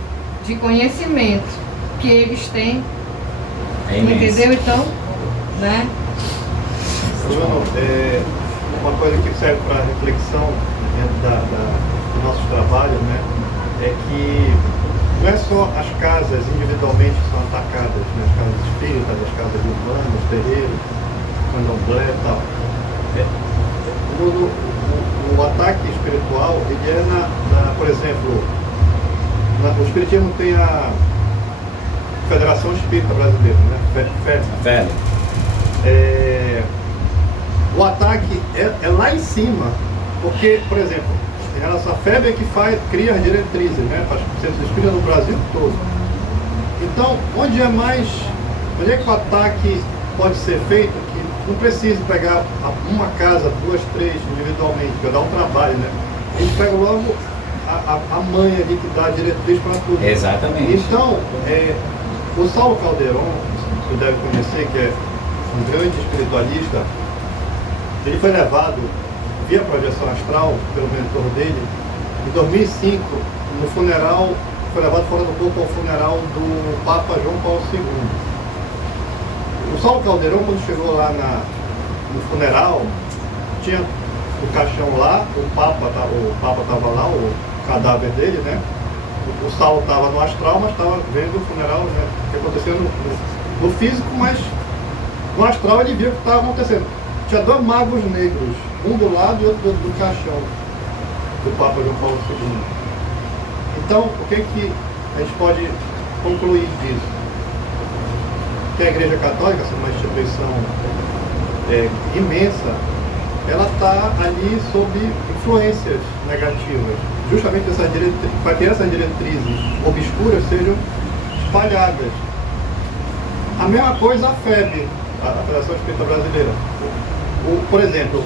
de conhecimento que eles têm, entendeu? Então, né? Bruno, uma coisa que serve para reflexão dentro do nosso trabalho, né? É que não é só as casas individualmente que são atacadas, né? As casas espíritas, as casas urbanas, os terreiros, candomblé e tal. O ataque espiritual, ele é por exemplo, o Espiritismo tem a Federação Espírita Brasileira, né? FEB. O ataque é lá em cima, porque, por exemplo, em relação à FEB é que cria as diretrizes, né, para os centros espíritas no Brasil todo. Então, onde é que o ataque pode ser feito, que não precisa pegar uma casa, 2, 3 individualmente, para dar um trabalho, né? A gente pega logo a mãe ali que dá a diretriz para tudo. Exatamente. Então, o Saulo Calderon, você deve conhecer, que é um grande espiritualista, ele foi levado via projeção astral pelo mentor dele em 2005, no funeral, foi levado fora do corpo ao funeral do Papa João Paulo II. O Saulo Calderon, quando chegou lá no funeral, tinha o caixão lá, o Papa estava lá, o cadáver dele, né? O Saulo estava no astral, mas estava vendo o funeral, né? Que acontecia no físico, mas no astral ele viu o que estava acontecendo. Tinha 2 magos negros, um do lado e outro do caixão do Papa João Paulo II. Então, o que a gente pode concluir disso? Que a Igreja Católica, sendo uma instituição imensa, ela está ali sob influências negativas, justamente para que essas diretrizes obscuras sejam espalhadas. A mesma coisa a FEB, a Federação Espírita Brasileira. Por exemplo,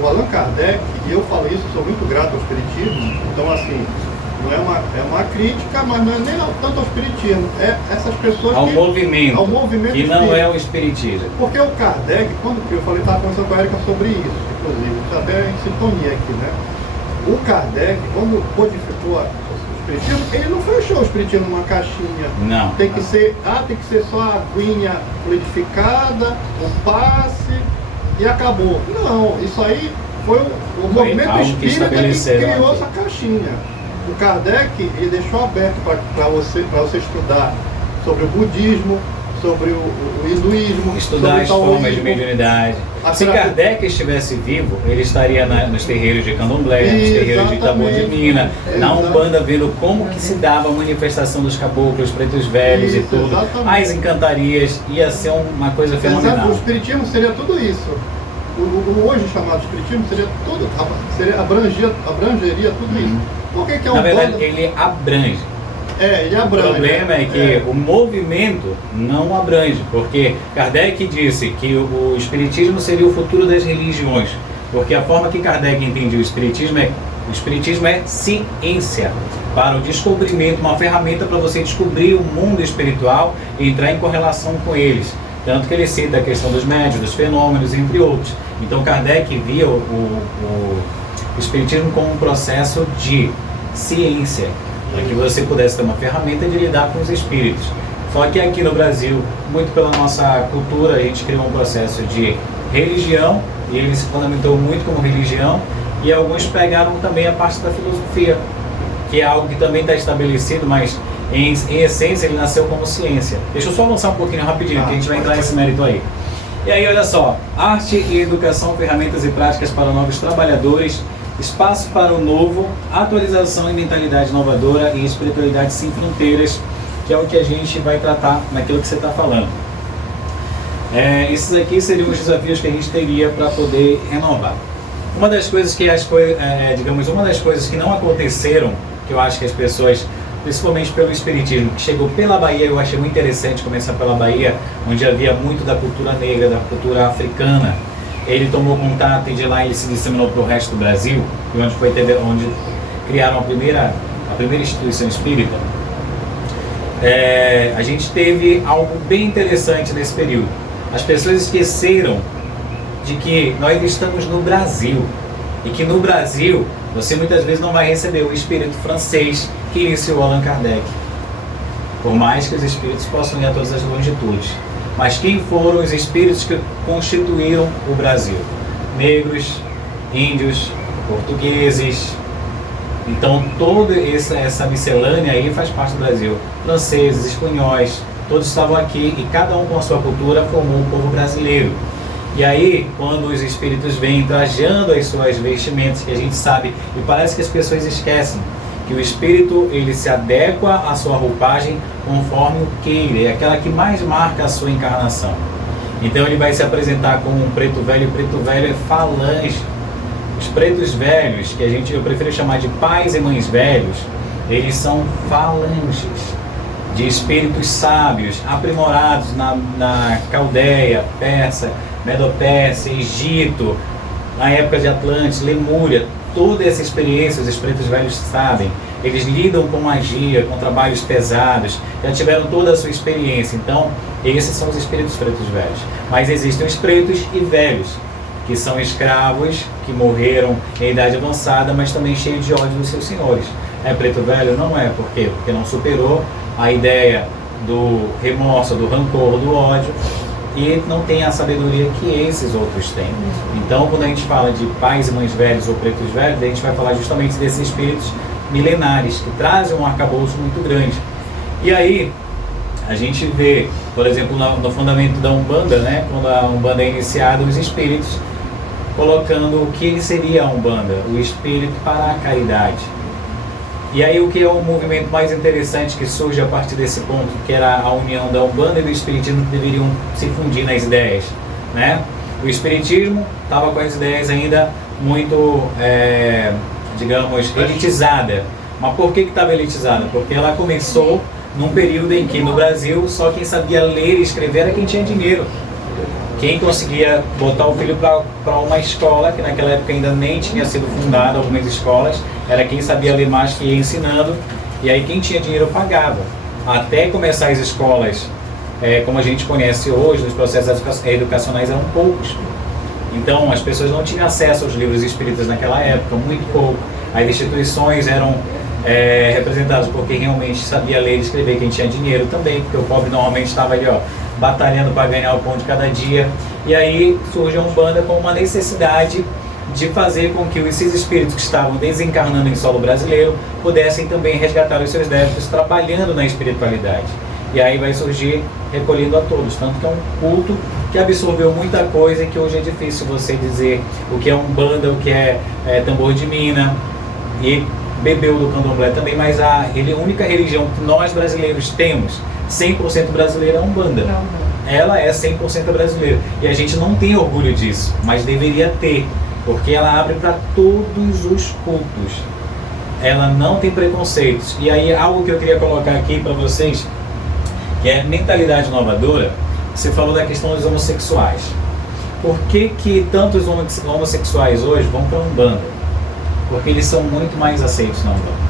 o Allan Kardec, e eu falo isso, sou muito grato ao Espiritismo, então assim, não é uma crítica, mas não é nem tanto ao Espiritismo, é essas pessoas ao movimento que não espírita. é o Espiritismo. Porque o Kardec, quando eu falei, estava conversando com a Érica sobre isso, inclusive, está até em sintonia aqui, né? O Kardec, quando codificou o Espiritismo, ele não fechou o Espiritismo numa caixinha. Não. Tem que ser só a aguinha fluidificada, o passe e acabou. Não, isso aí foi o movimento espírita que criou essa caixinha. O Kardec, ele deixou aberto para você estudar sobre o budismo, sobre o hinduísmo, estudar as formas de mediunidade. Se Kardec estivesse vivo, ele estaria nos terreiros de Candomblé, nos terreiros de Itabô de Minas, na Umbanda, vendo como que se dava a manifestação dos caboclos, pretos velhos e tudo, as encantarias, ia ser uma coisa fenomenal. O Espiritismo seria tudo isso. O hoje chamado Espiritismo seria tudo, abrangeria tudo isso. Por que é um Na verdade, ele abrange. Ele abrange. O problema é que o movimento não abrange, porque Kardec disse que o Espiritismo seria o futuro das religiões, porque a forma que Kardec entendia o Espiritismo é ciência para o descobrimento, uma ferramenta para você descobrir o mundo espiritual e entrar em correlação com eles. Tanto que ele cita a questão dos médiuns, dos fenômenos, entre outros. Então Kardec via o Espiritismo como um processo de ciência, para que você pudesse ter uma ferramenta de lidar com os espíritos. Só que aqui no Brasil, muito pela nossa cultura, a gente criou um processo de religião, e ele se fundamentou muito como religião, e alguns pegaram também a parte da filosofia, que é algo que também está estabelecido, mas em essência ele nasceu como ciência. Deixa eu só avançar um pouquinho rapidinho, que a gente vai entrar nesse mérito aí. E aí, olha só, arte e educação, ferramentas e práticas para novos trabalhadores, espaço para o novo, atualização e mentalidade inovadora e espiritualidade sem fronteiras, que é o que a gente vai tratar naquilo que você está falando. Esses aqui seriam os desafios que a gente teria para poder renovar. Uma das coisas que uma das coisas que não aconteceram, que eu acho que as pessoas, principalmente pelo Espiritismo, que chegou pela Bahia, eu achei muito interessante começar pela Bahia, onde havia muito da cultura negra, da cultura africana. Ele tomou contato e de lá ele se disseminou para o resto do Brasil, onde criaram a primeira instituição espírita. A gente teve algo bem interessante nesse período. As pessoas esqueceram de que nós estamos no Brasil e que no Brasil você muitas vezes não vai receber o espírito francês que iniciou Allan Kardec, por mais que os espíritos possam ir a todas as longitudes. Mas quem foram os espíritos que constituíram o Brasil? Negros, índios, portugueses. Então toda essa miscelânea aí faz parte do Brasil. Franceses, espanhóis, todos estavam aqui e cada um com a sua cultura formou o povo brasileiro. E aí, quando os espíritos vêm trajando as suas vestimentas, que a gente sabe, e parece que as pessoas esquecem, que o espírito ele se adequa à sua roupagem conforme o queira, é aquela que mais marca a sua encarnação. Então ele vai se apresentar como um preto velho, e o preto velho é falange. Os pretos velhos, que eu prefiro chamar de pais e mães velhos, eles são falanges de espíritos sábios, aprimorados na Caldeia, Persa, Medopérsia, Egito, na época de Atlantis, Lemúria, toda essa experiência os espíritos velhos sabem. Eles lidam com magia, com trabalhos pesados, já tiveram toda a sua experiência. Então, esses são os espíritos pretos velhos. Mas existem os pretos e velhos, que são escravos, que morreram em idade avançada, mas também cheios de ódio dos seus senhores. É preto velho? Não é. Por quê? Porque não superou a ideia do remorso, do rancor, do ódio, e não tem a sabedoria que esses outros têm. Então, quando a gente fala de pais e mães velhos ou pretos velhos, a gente vai falar justamente desses espíritos milenares, que trazem um arcabouço muito grande. E aí, a gente vê, por exemplo, no fundamento da Umbanda, né, quando a Umbanda é iniciada, os espíritos colocando o que seria a Umbanda, o espírito para a caridade. E aí o que é o movimento mais interessante que surge a partir desse ponto, que era a união da Umbanda e do Espiritismo, que deveriam se fundir nas ideias, né? O Espiritismo estava com as ideias ainda muito, digamos, elitizada. Mas por que estava elitizada? Porque ela começou num período em que no Brasil só quem sabia ler e escrever era quem tinha dinheiro. Quem conseguia botar o filho para uma escola, que naquela época ainda nem tinha sido fundada algumas escolas, era quem sabia ler mais que ia ensinando, e aí quem tinha dinheiro pagava. Até começar as escolas, como a gente conhece hoje, os processos educacionais eram poucos. Então as pessoas não tinham acesso aos livros espíritas naquela época, muito pouco. As instituições eram representadas por quem realmente sabia ler e escrever, quem tinha dinheiro também, porque o pobre normalmente estava ali, batalhando para ganhar o pão de cada dia. E aí surge a Umbanda com uma necessidade de fazer com que esses espíritos que estavam desencarnando em solo brasileiro pudessem também resgatar os seus débitos trabalhando na espiritualidade. E aí vai surgir recolhendo a todos, tanto que é um culto que absorveu muita coisa e que hoje é difícil você dizer o que é Umbanda, o que é tambor de mina, e bebeu do candomblé também, mas a única religião que nós brasileiros temos 100% brasileira é a Umbanda. Ela é 100% brasileira. E a gente não tem orgulho disso, mas deveria ter, porque ela abre para todos os cultos. Ela não tem preconceitos. E aí, algo que eu queria colocar aqui para vocês, que é mentalidade inovadora. Você falou da questão dos homossexuais. Por que tantos homossexuais hoje vão para a Umbanda? Porque eles são muito mais aceitos na Umbanda.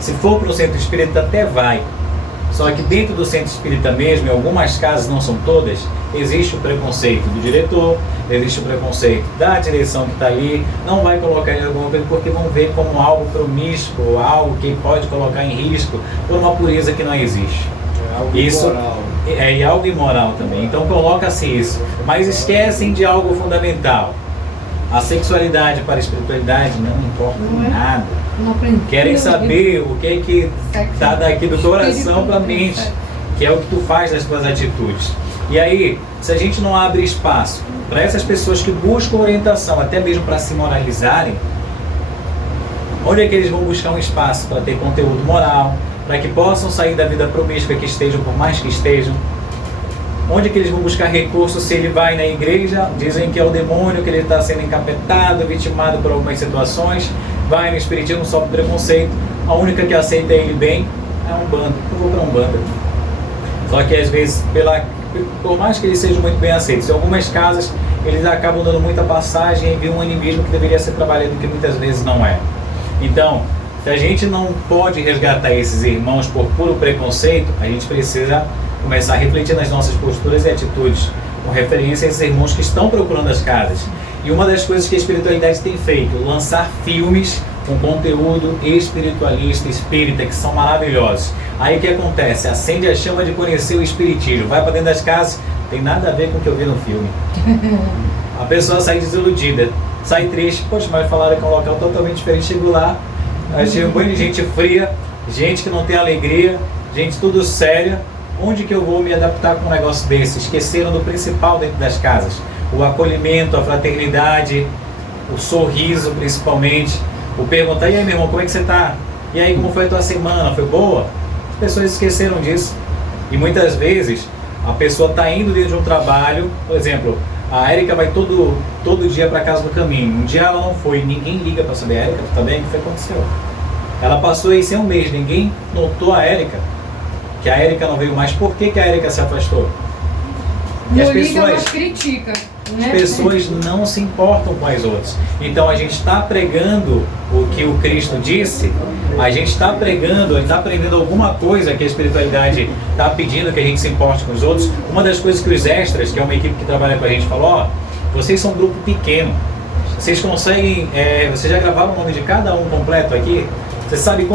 Se for para o centro espírita, até vai. Só que dentro do centro espírita mesmo, em algumas casas, não são todas, existe o preconceito do diretor, existe o preconceito da direção que está ali, não vai colocar ele em alguma coisa porque vão ver como algo promíscuo, algo que pode colocar em risco por uma pureza que não existe. É algo Isso imoral. é algo imoral também, então coloca-se isso. Mas esquecem de algo fundamental. A sexualidade para a espiritualidade não importa nada. Querem saber o que está daqui do coração para a mente, que é o que tu faz nas tuas atitudes. E aí, se a gente não abre espaço para essas pessoas que buscam orientação, até mesmo para se moralizarem, onde é que eles vão buscar um espaço para ter conteúdo moral, para que possam sair da vida promíscua que estejam, por mais que estejam? Onde é que eles vão buscar recurso se ele vai na igreja, dizem que é o demônio, que ele está sendo encapetado, vitimado por algumas situações, vai no espiritismo, sofre preconceito, a única que aceita ele bem é a Umbanda. Eu vou para a Umbanda. Só que às vezes, por mais que eles sejam muito bem aceitos, em algumas casas eles acabam dando muita passagem e viam um animismo que deveria ser trabalhado, que muitas vezes não é. Então, se a gente não pode resgatar esses irmãos por puro preconceito, a gente precisa começar a refletir nas nossas posturas e atitudes com referência a esses irmãos que estão procurando as casas. E uma das coisas que a espiritualidade tem feito, lançar filmes com conteúdo espiritualista, espírita, que são maravilhosos. Aí o que acontece? Acende a chama de conhecer o espiritismo, vai para dentro das casas, tem nada a ver com o que eu vi no filme. A pessoa sai desiludida, sai triste, poxa, mas falaram que é um local totalmente diferente, chego lá, achei um monte de gente fria, gente que não tem alegria, gente tudo séria. Onde que eu vou me adaptar com um negócio desse? Esqueceram do principal dentro das casas. O acolhimento, a fraternidade, o sorriso principalmente. O perguntar, e aí meu irmão, como é que você está? E aí, como foi a tua semana? Foi boa? As pessoas esqueceram disso. E muitas vezes, a pessoa está indo dentro de um trabalho, por exemplo, a Érica vai todo dia para casa do caminho. Um dia ela não foi, ninguém liga para saber, Érica, tu tá bem? O que foi que aconteceu? Ela passou aí sem um mês, ninguém notou a Érica. Que a Érica não veio mais, por que a Érica se afastou? E Não as liga, pessoas mas critica. né? As pessoas não se importam com as outras. Então a gente está pregando o que o Cristo disse, a gente está pregando, a gente está aprendendo alguma coisa que a espiritualidade está pedindo que a gente se importe com os outros. Uma das coisas que os extras, que é uma equipe que trabalha com a gente, falou: ó, vocês são um grupo pequeno, vocês conseguem, vocês já gravaram o nome de cada um completo aqui? Você sabe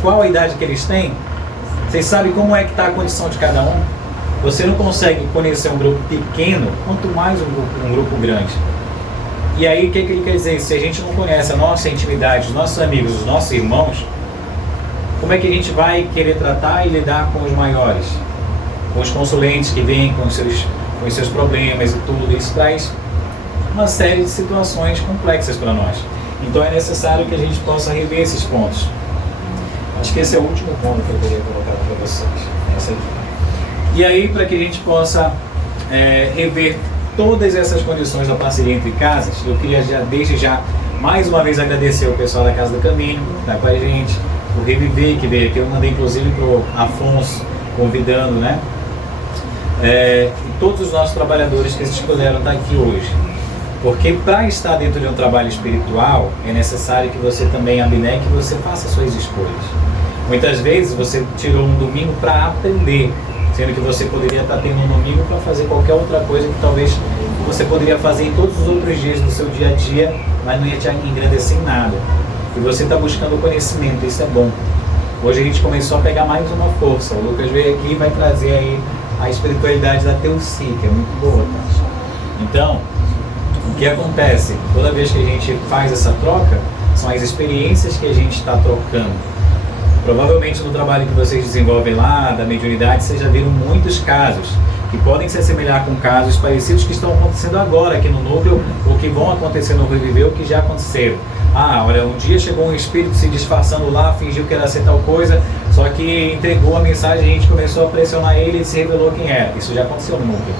qual a idade que eles têm? Vocês sabem como é que está a condição de cada um? Você não consegue conhecer um grupo pequeno, quanto mais um grupo grande. E aí o que ele quer dizer? Se a gente não conhece a nossa intimidade, os nossos amigos, os nossos irmãos, como é que a gente vai querer tratar e lidar com os maiores? Com os consulentes que vêm com os seus problemas e tudo. Isso traz uma série de situações complexas para nós. Então é necessário que a gente possa rever esses pontos. Acho que esse é o último ponto que eu queria colocar para vocês. Essa aqui. E aí, para que a gente possa rever todas essas condições da parceria entre casas, eu queria desde já mais uma vez agradecer ao pessoal da Casa do Caminho, que está com a gente, o Reviver, que veio aqui, eu mandei inclusive para o Afonso, convidando, né? E todos os nossos trabalhadores que puderam estar aqui hoje. Porque para estar dentro de um trabalho espiritual, é necessário que você também abnegue, que você faça suas escolhas. Muitas vezes você tirou um domingo para aprender, sendo que você poderia estar tendo um domingo para fazer qualquer outra coisa que talvez você poderia fazer em todos os outros dias do seu dia a dia, mas não ia te engrandecer em nada. E você está buscando conhecimento, isso é bom. Hoje a gente começou a pegar mais uma força. O Lucas veio aqui e vai trazer aí a espiritualidade da Teuci, que é muito boa, tá? Então, o que acontece? Toda vez que a gente faz essa troca, são as experiências que a gente está trocando. Provavelmente no trabalho que vocês desenvolvem lá, da mediunidade, vocês já viram muitos casos que podem se assemelhar com casos parecidos que estão acontecendo agora aqui no núcleo, ou que vão acontecer no Reviver, ou que já aconteceram. Olha, um dia chegou um espírito se disfarçando lá, fingiu que era ser tal coisa, só que entregou a mensagem, a gente começou a pressionar ele e se revelou quem era. Isso já aconteceu no núcleo.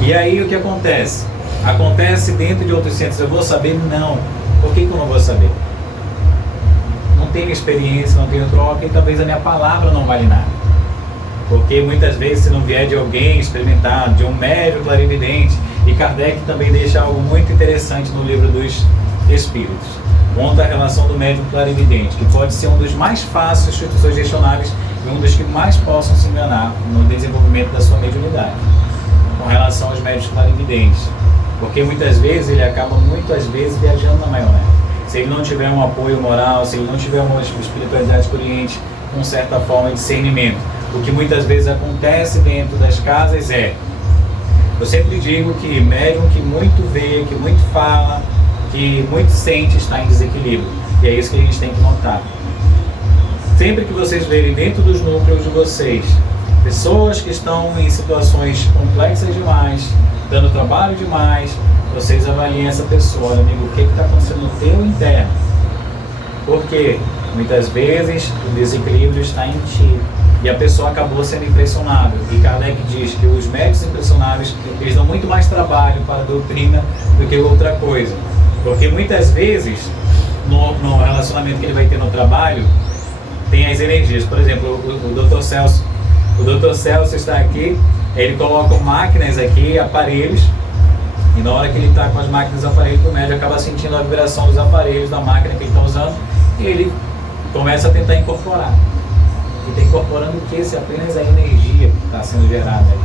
E aí o que acontece? Acontece dentro de outros centros. Eu vou saber? Não. Por que eu não vou saber? Não tenho experiência, não tenho troca e talvez a minha palavra não vale nada. Porque muitas vezes, se não vier de alguém experimentado, de um médium clarividente, e Kardec também deixa algo muito interessante no livro dos Espíritos. Conta a relação do médium clarividente, que pode ser um dos mais fáceis sugestionáveis e um dos que mais possam se enganar no desenvolvimento da sua mediunidade, com relação aos médios clarividentes. Porque muitas vezes ele acaba viajando na maionese. Se ele não tiver um apoio moral, se ele não tiver uma espiritualidade experiente com certa forma de discernimento. O que muitas vezes acontece dentro das casas eu sempre digo que médium que muito vê, que muito fala, que muito sente, está em desequilíbrio. E é isso que a gente tem que notar. Sempre que vocês verem dentro dos núcleos de vocês pessoas que estão em situações complexas demais, dando trabalho demais, vocês avaliem essa pessoa. Olha, amigo, o que está acontecendo no teu interno? Porque muitas vezes o desequilíbrio está em ti. E a pessoa acabou sendo impressionável. E Kardec diz que os médicos impressionáveis, eles dão muito mais trabalho para a doutrina do que outra coisa. Porque muitas vezes, no relacionamento que ele vai ter no trabalho, tem as energias. Por exemplo, o Dr. Celso. O Dr. Celso está aqui, ele coloca máquinas aqui, aparelhos, e na hora que ele está com as máquinas e aparelhos, o médium acaba sentindo a vibração dos aparelhos, da máquina que ele está usando, e ele começa a tentar incorporar. E está incorporando o que? Se apenas a energia que está sendo gerada aí.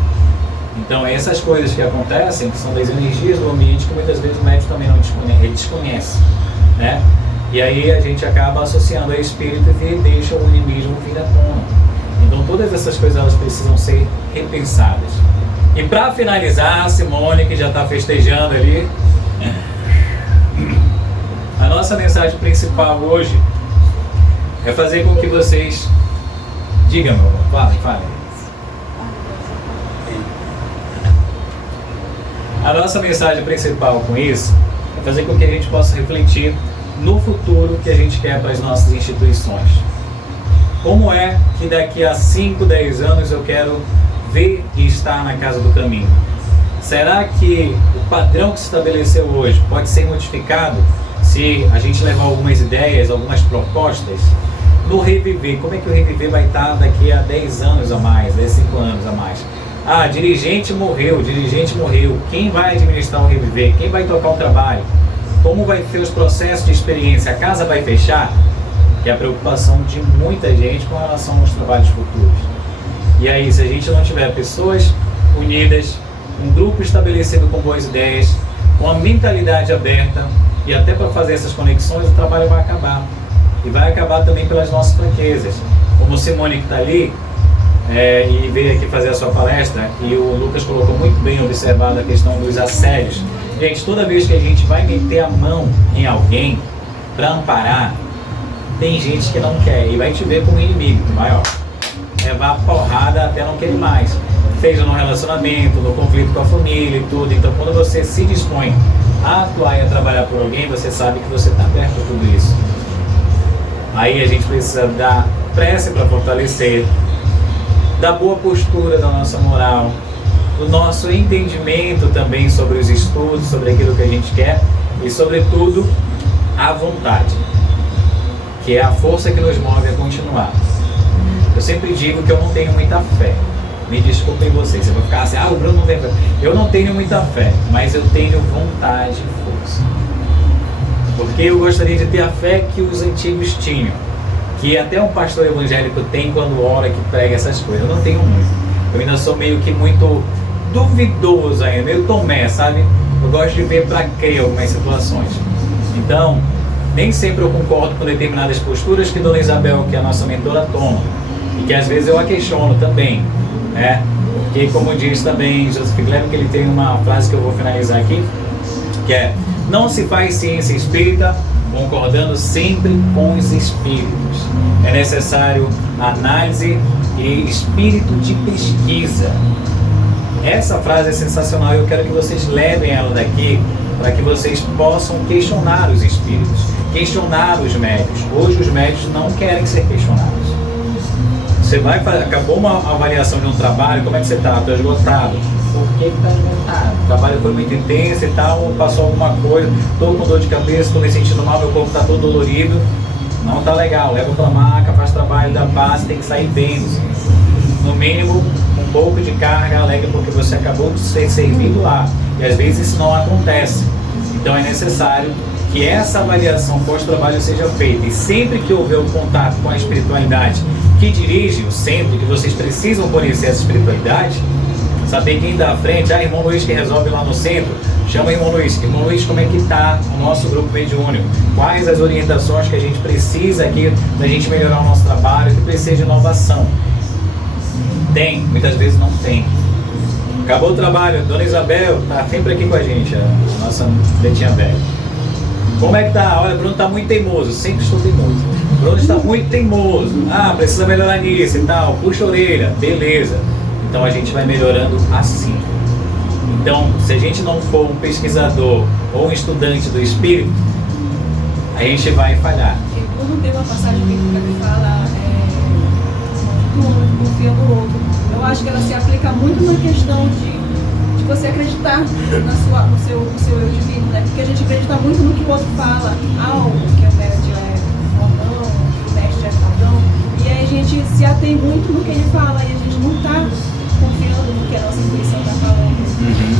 Então essas coisas que acontecem, que são das energias do ambiente, que muitas vezes o médium também não desconhece, né? E aí a gente acaba associando a espírito e deixa o inimismo vir à tona. Então todas essas coisas elas precisam ser repensadas. E para finalizar, a Simone, que já está festejando ali, a nossa mensagem principal hoje é fazer com que vocês... Diga, meu amor, fale. A nossa mensagem principal com isso é fazer com que a gente possa refletir no futuro que a gente quer para as nossas instituições. Como é que daqui a 5, 10 anos eu quero ver e estar na Casa do Caminho? Será que o padrão que se estabeleceu hoje pode ser modificado se a gente levar algumas ideias, algumas propostas? No Reviver, como é que o Reviver vai estar daqui a 10 anos a mais, 10, 5 anos a mais? Ah, dirigente morreu. Quem vai administrar o Reviver? Quem vai tocar o trabalho? Como vai ser os processos de experiência? A casa vai fechar? Que é a preocupação de muita gente com relação aos trabalhos futuros. E aí, se a gente não tiver pessoas unidas, um grupo estabelecido com boas ideias, com a mentalidade aberta, e até para fazer essas conexões, o trabalho vai acabar. E vai acabar também pelas nossas fraquezas. Como Simone, que está ali, e veio aqui fazer a sua palestra, e o Lucas colocou muito bem observado a questão dos assédios. Gente, toda vez que a gente vai meter a mão em alguém para amparar, tem gente que não quer e vai te ver como inimigo, vai levar porrada até não querer mais. Seja no relacionamento, no conflito com a família e tudo. Então, quando você se dispõe a atuar e a trabalhar por alguém, você sabe que você está aberto a tudo isso. Aí a gente precisa da prece para fortalecer, da boa postura da nossa moral, do nosso entendimento também sobre os estudos, sobre aquilo que a gente quer e, sobretudo, a vontade, que é a força que nos move a continuar. Eu sempre digo que eu não tenho muita fé. Me desculpem vocês, você vai ficar assim, o Bruno não tem fé. Eu não tenho muita fé, mas eu tenho vontade e força. Porque eu gostaria de ter a fé que os antigos tinham, que até um pastor evangélico tem quando ora, que prega essas coisas. Eu não tenho muito. Eu ainda sou meio que muito duvidoso ainda, meio Tomé, sabe? Eu gosto de ver para crer algumas situações. Então, nem sempre eu concordo com determinadas posturas que Dona Isabel, que é a nossa mentora, toma. E que às vezes eu a questiono também, né? Porque, como diz também Joseph Kleber, que ele tem uma frase que eu vou finalizar aqui, que é: não se faz ciência espírita concordando sempre com os espíritos. É necessário análise e espírito de pesquisa. Essa frase é sensacional e eu quero que vocês levem ela daqui para que vocês possam questionar os espíritos, questionar os médios. Hoje os médios não querem ser questionados. Você vai fazer, acabou uma avaliação de um trabalho, como é que você está? Estou esgotado. Por que está esgotado? O trabalho foi muito intenso e tal, passou alguma coisa, estou com dor de cabeça, estou me sentindo mal, meu corpo está todo dolorido. Não está legal, leva para a maca, faz trabalho, dá paz, tem que sair bem. No mínimo, um pouco de carga alegre, porque você acabou de ser servido lá. E às vezes isso não acontece. Então é necessário que essa avaliação pós-trabalho seja feita. E sempre que houver o contato com a espiritualidade que dirige o centro, que vocês precisam conhecer essa espiritualidade, saber quem está à frente. Irmão Luiz que resolve lá no centro, chama o irmão Luiz. Irmão Luiz, como é que está o nosso grupo mediúnico? Quais as orientações que a gente precisa aqui para a gente melhorar o nosso trabalho, que precisa de inovação? Tem, muitas vezes não tem. Acabou o trabalho, Dona Isabel está sempre aqui com a gente, a nossa netinha velha. Como é que tá? Olha, o Bruno está muito teimoso, sempre estou teimoso. O Bruno está muito teimoso. Precisa melhorar nisso e tal, puxa a orelha, beleza. Então a gente vai melhorando assim. Então, se a gente não for um pesquisador ou um estudante do espírito, a gente vai falhar. Quando tem uma passagem bíblica que fala um confia no outro, eu acho que ela se aplica muito na questão de você acreditar no seu eu divino, né? Porque a gente acredita muito no que o outro fala, que o médium é fodão, que o mestre é fodão, e aí a gente se atém muito no que ele fala e a gente não está confiando no que a nossa intuição está falando,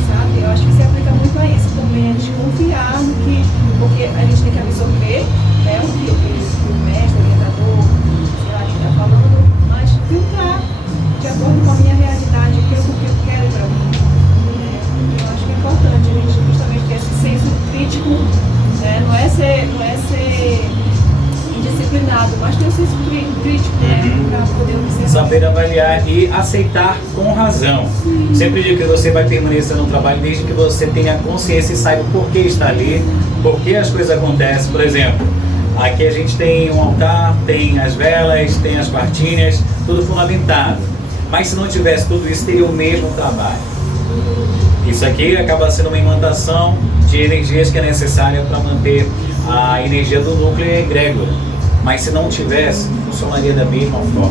sabe? Eu acho que se aplica muito a isso também, a gente confiar no que, porque a gente tem que absorver, né, o que o mestre, o orientador, sei lá, está falando, mas filtrar de acordo com a minha realidade, aquilo que eu quero para mim. Eu acho que é importante a gente justamente ter esse senso crítico, né? Não é ser indisciplinado, mas ter um senso crítico, né? Para poder observar. Saber avaliar e aceitar com razão. Sim. Sempre digo que você vai permanecer no trabalho desde que você tenha consciência e saiba por que está ali, por que as coisas acontecem. Por exemplo, aqui a gente tem um altar, tem as velas, tem as quartinhas, tudo fundamentado. Mas se não tivesse tudo isso, teria o mesmo trabalho. Isso aqui acaba sendo uma imantação de energias que é necessária para manter a energia do núcleo e a egrégora. Mas se não tivesse, funcionaria da mesma forma.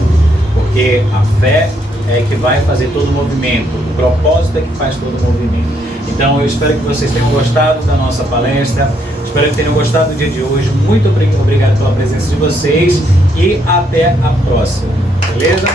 Porque a fé é que vai fazer todo o movimento, o propósito é que faz todo o movimento. Então eu espero que vocês tenham gostado da nossa palestra, espero que tenham gostado do dia de hoje. Muito obrigado pela presença de vocês e até a próxima. Beleza?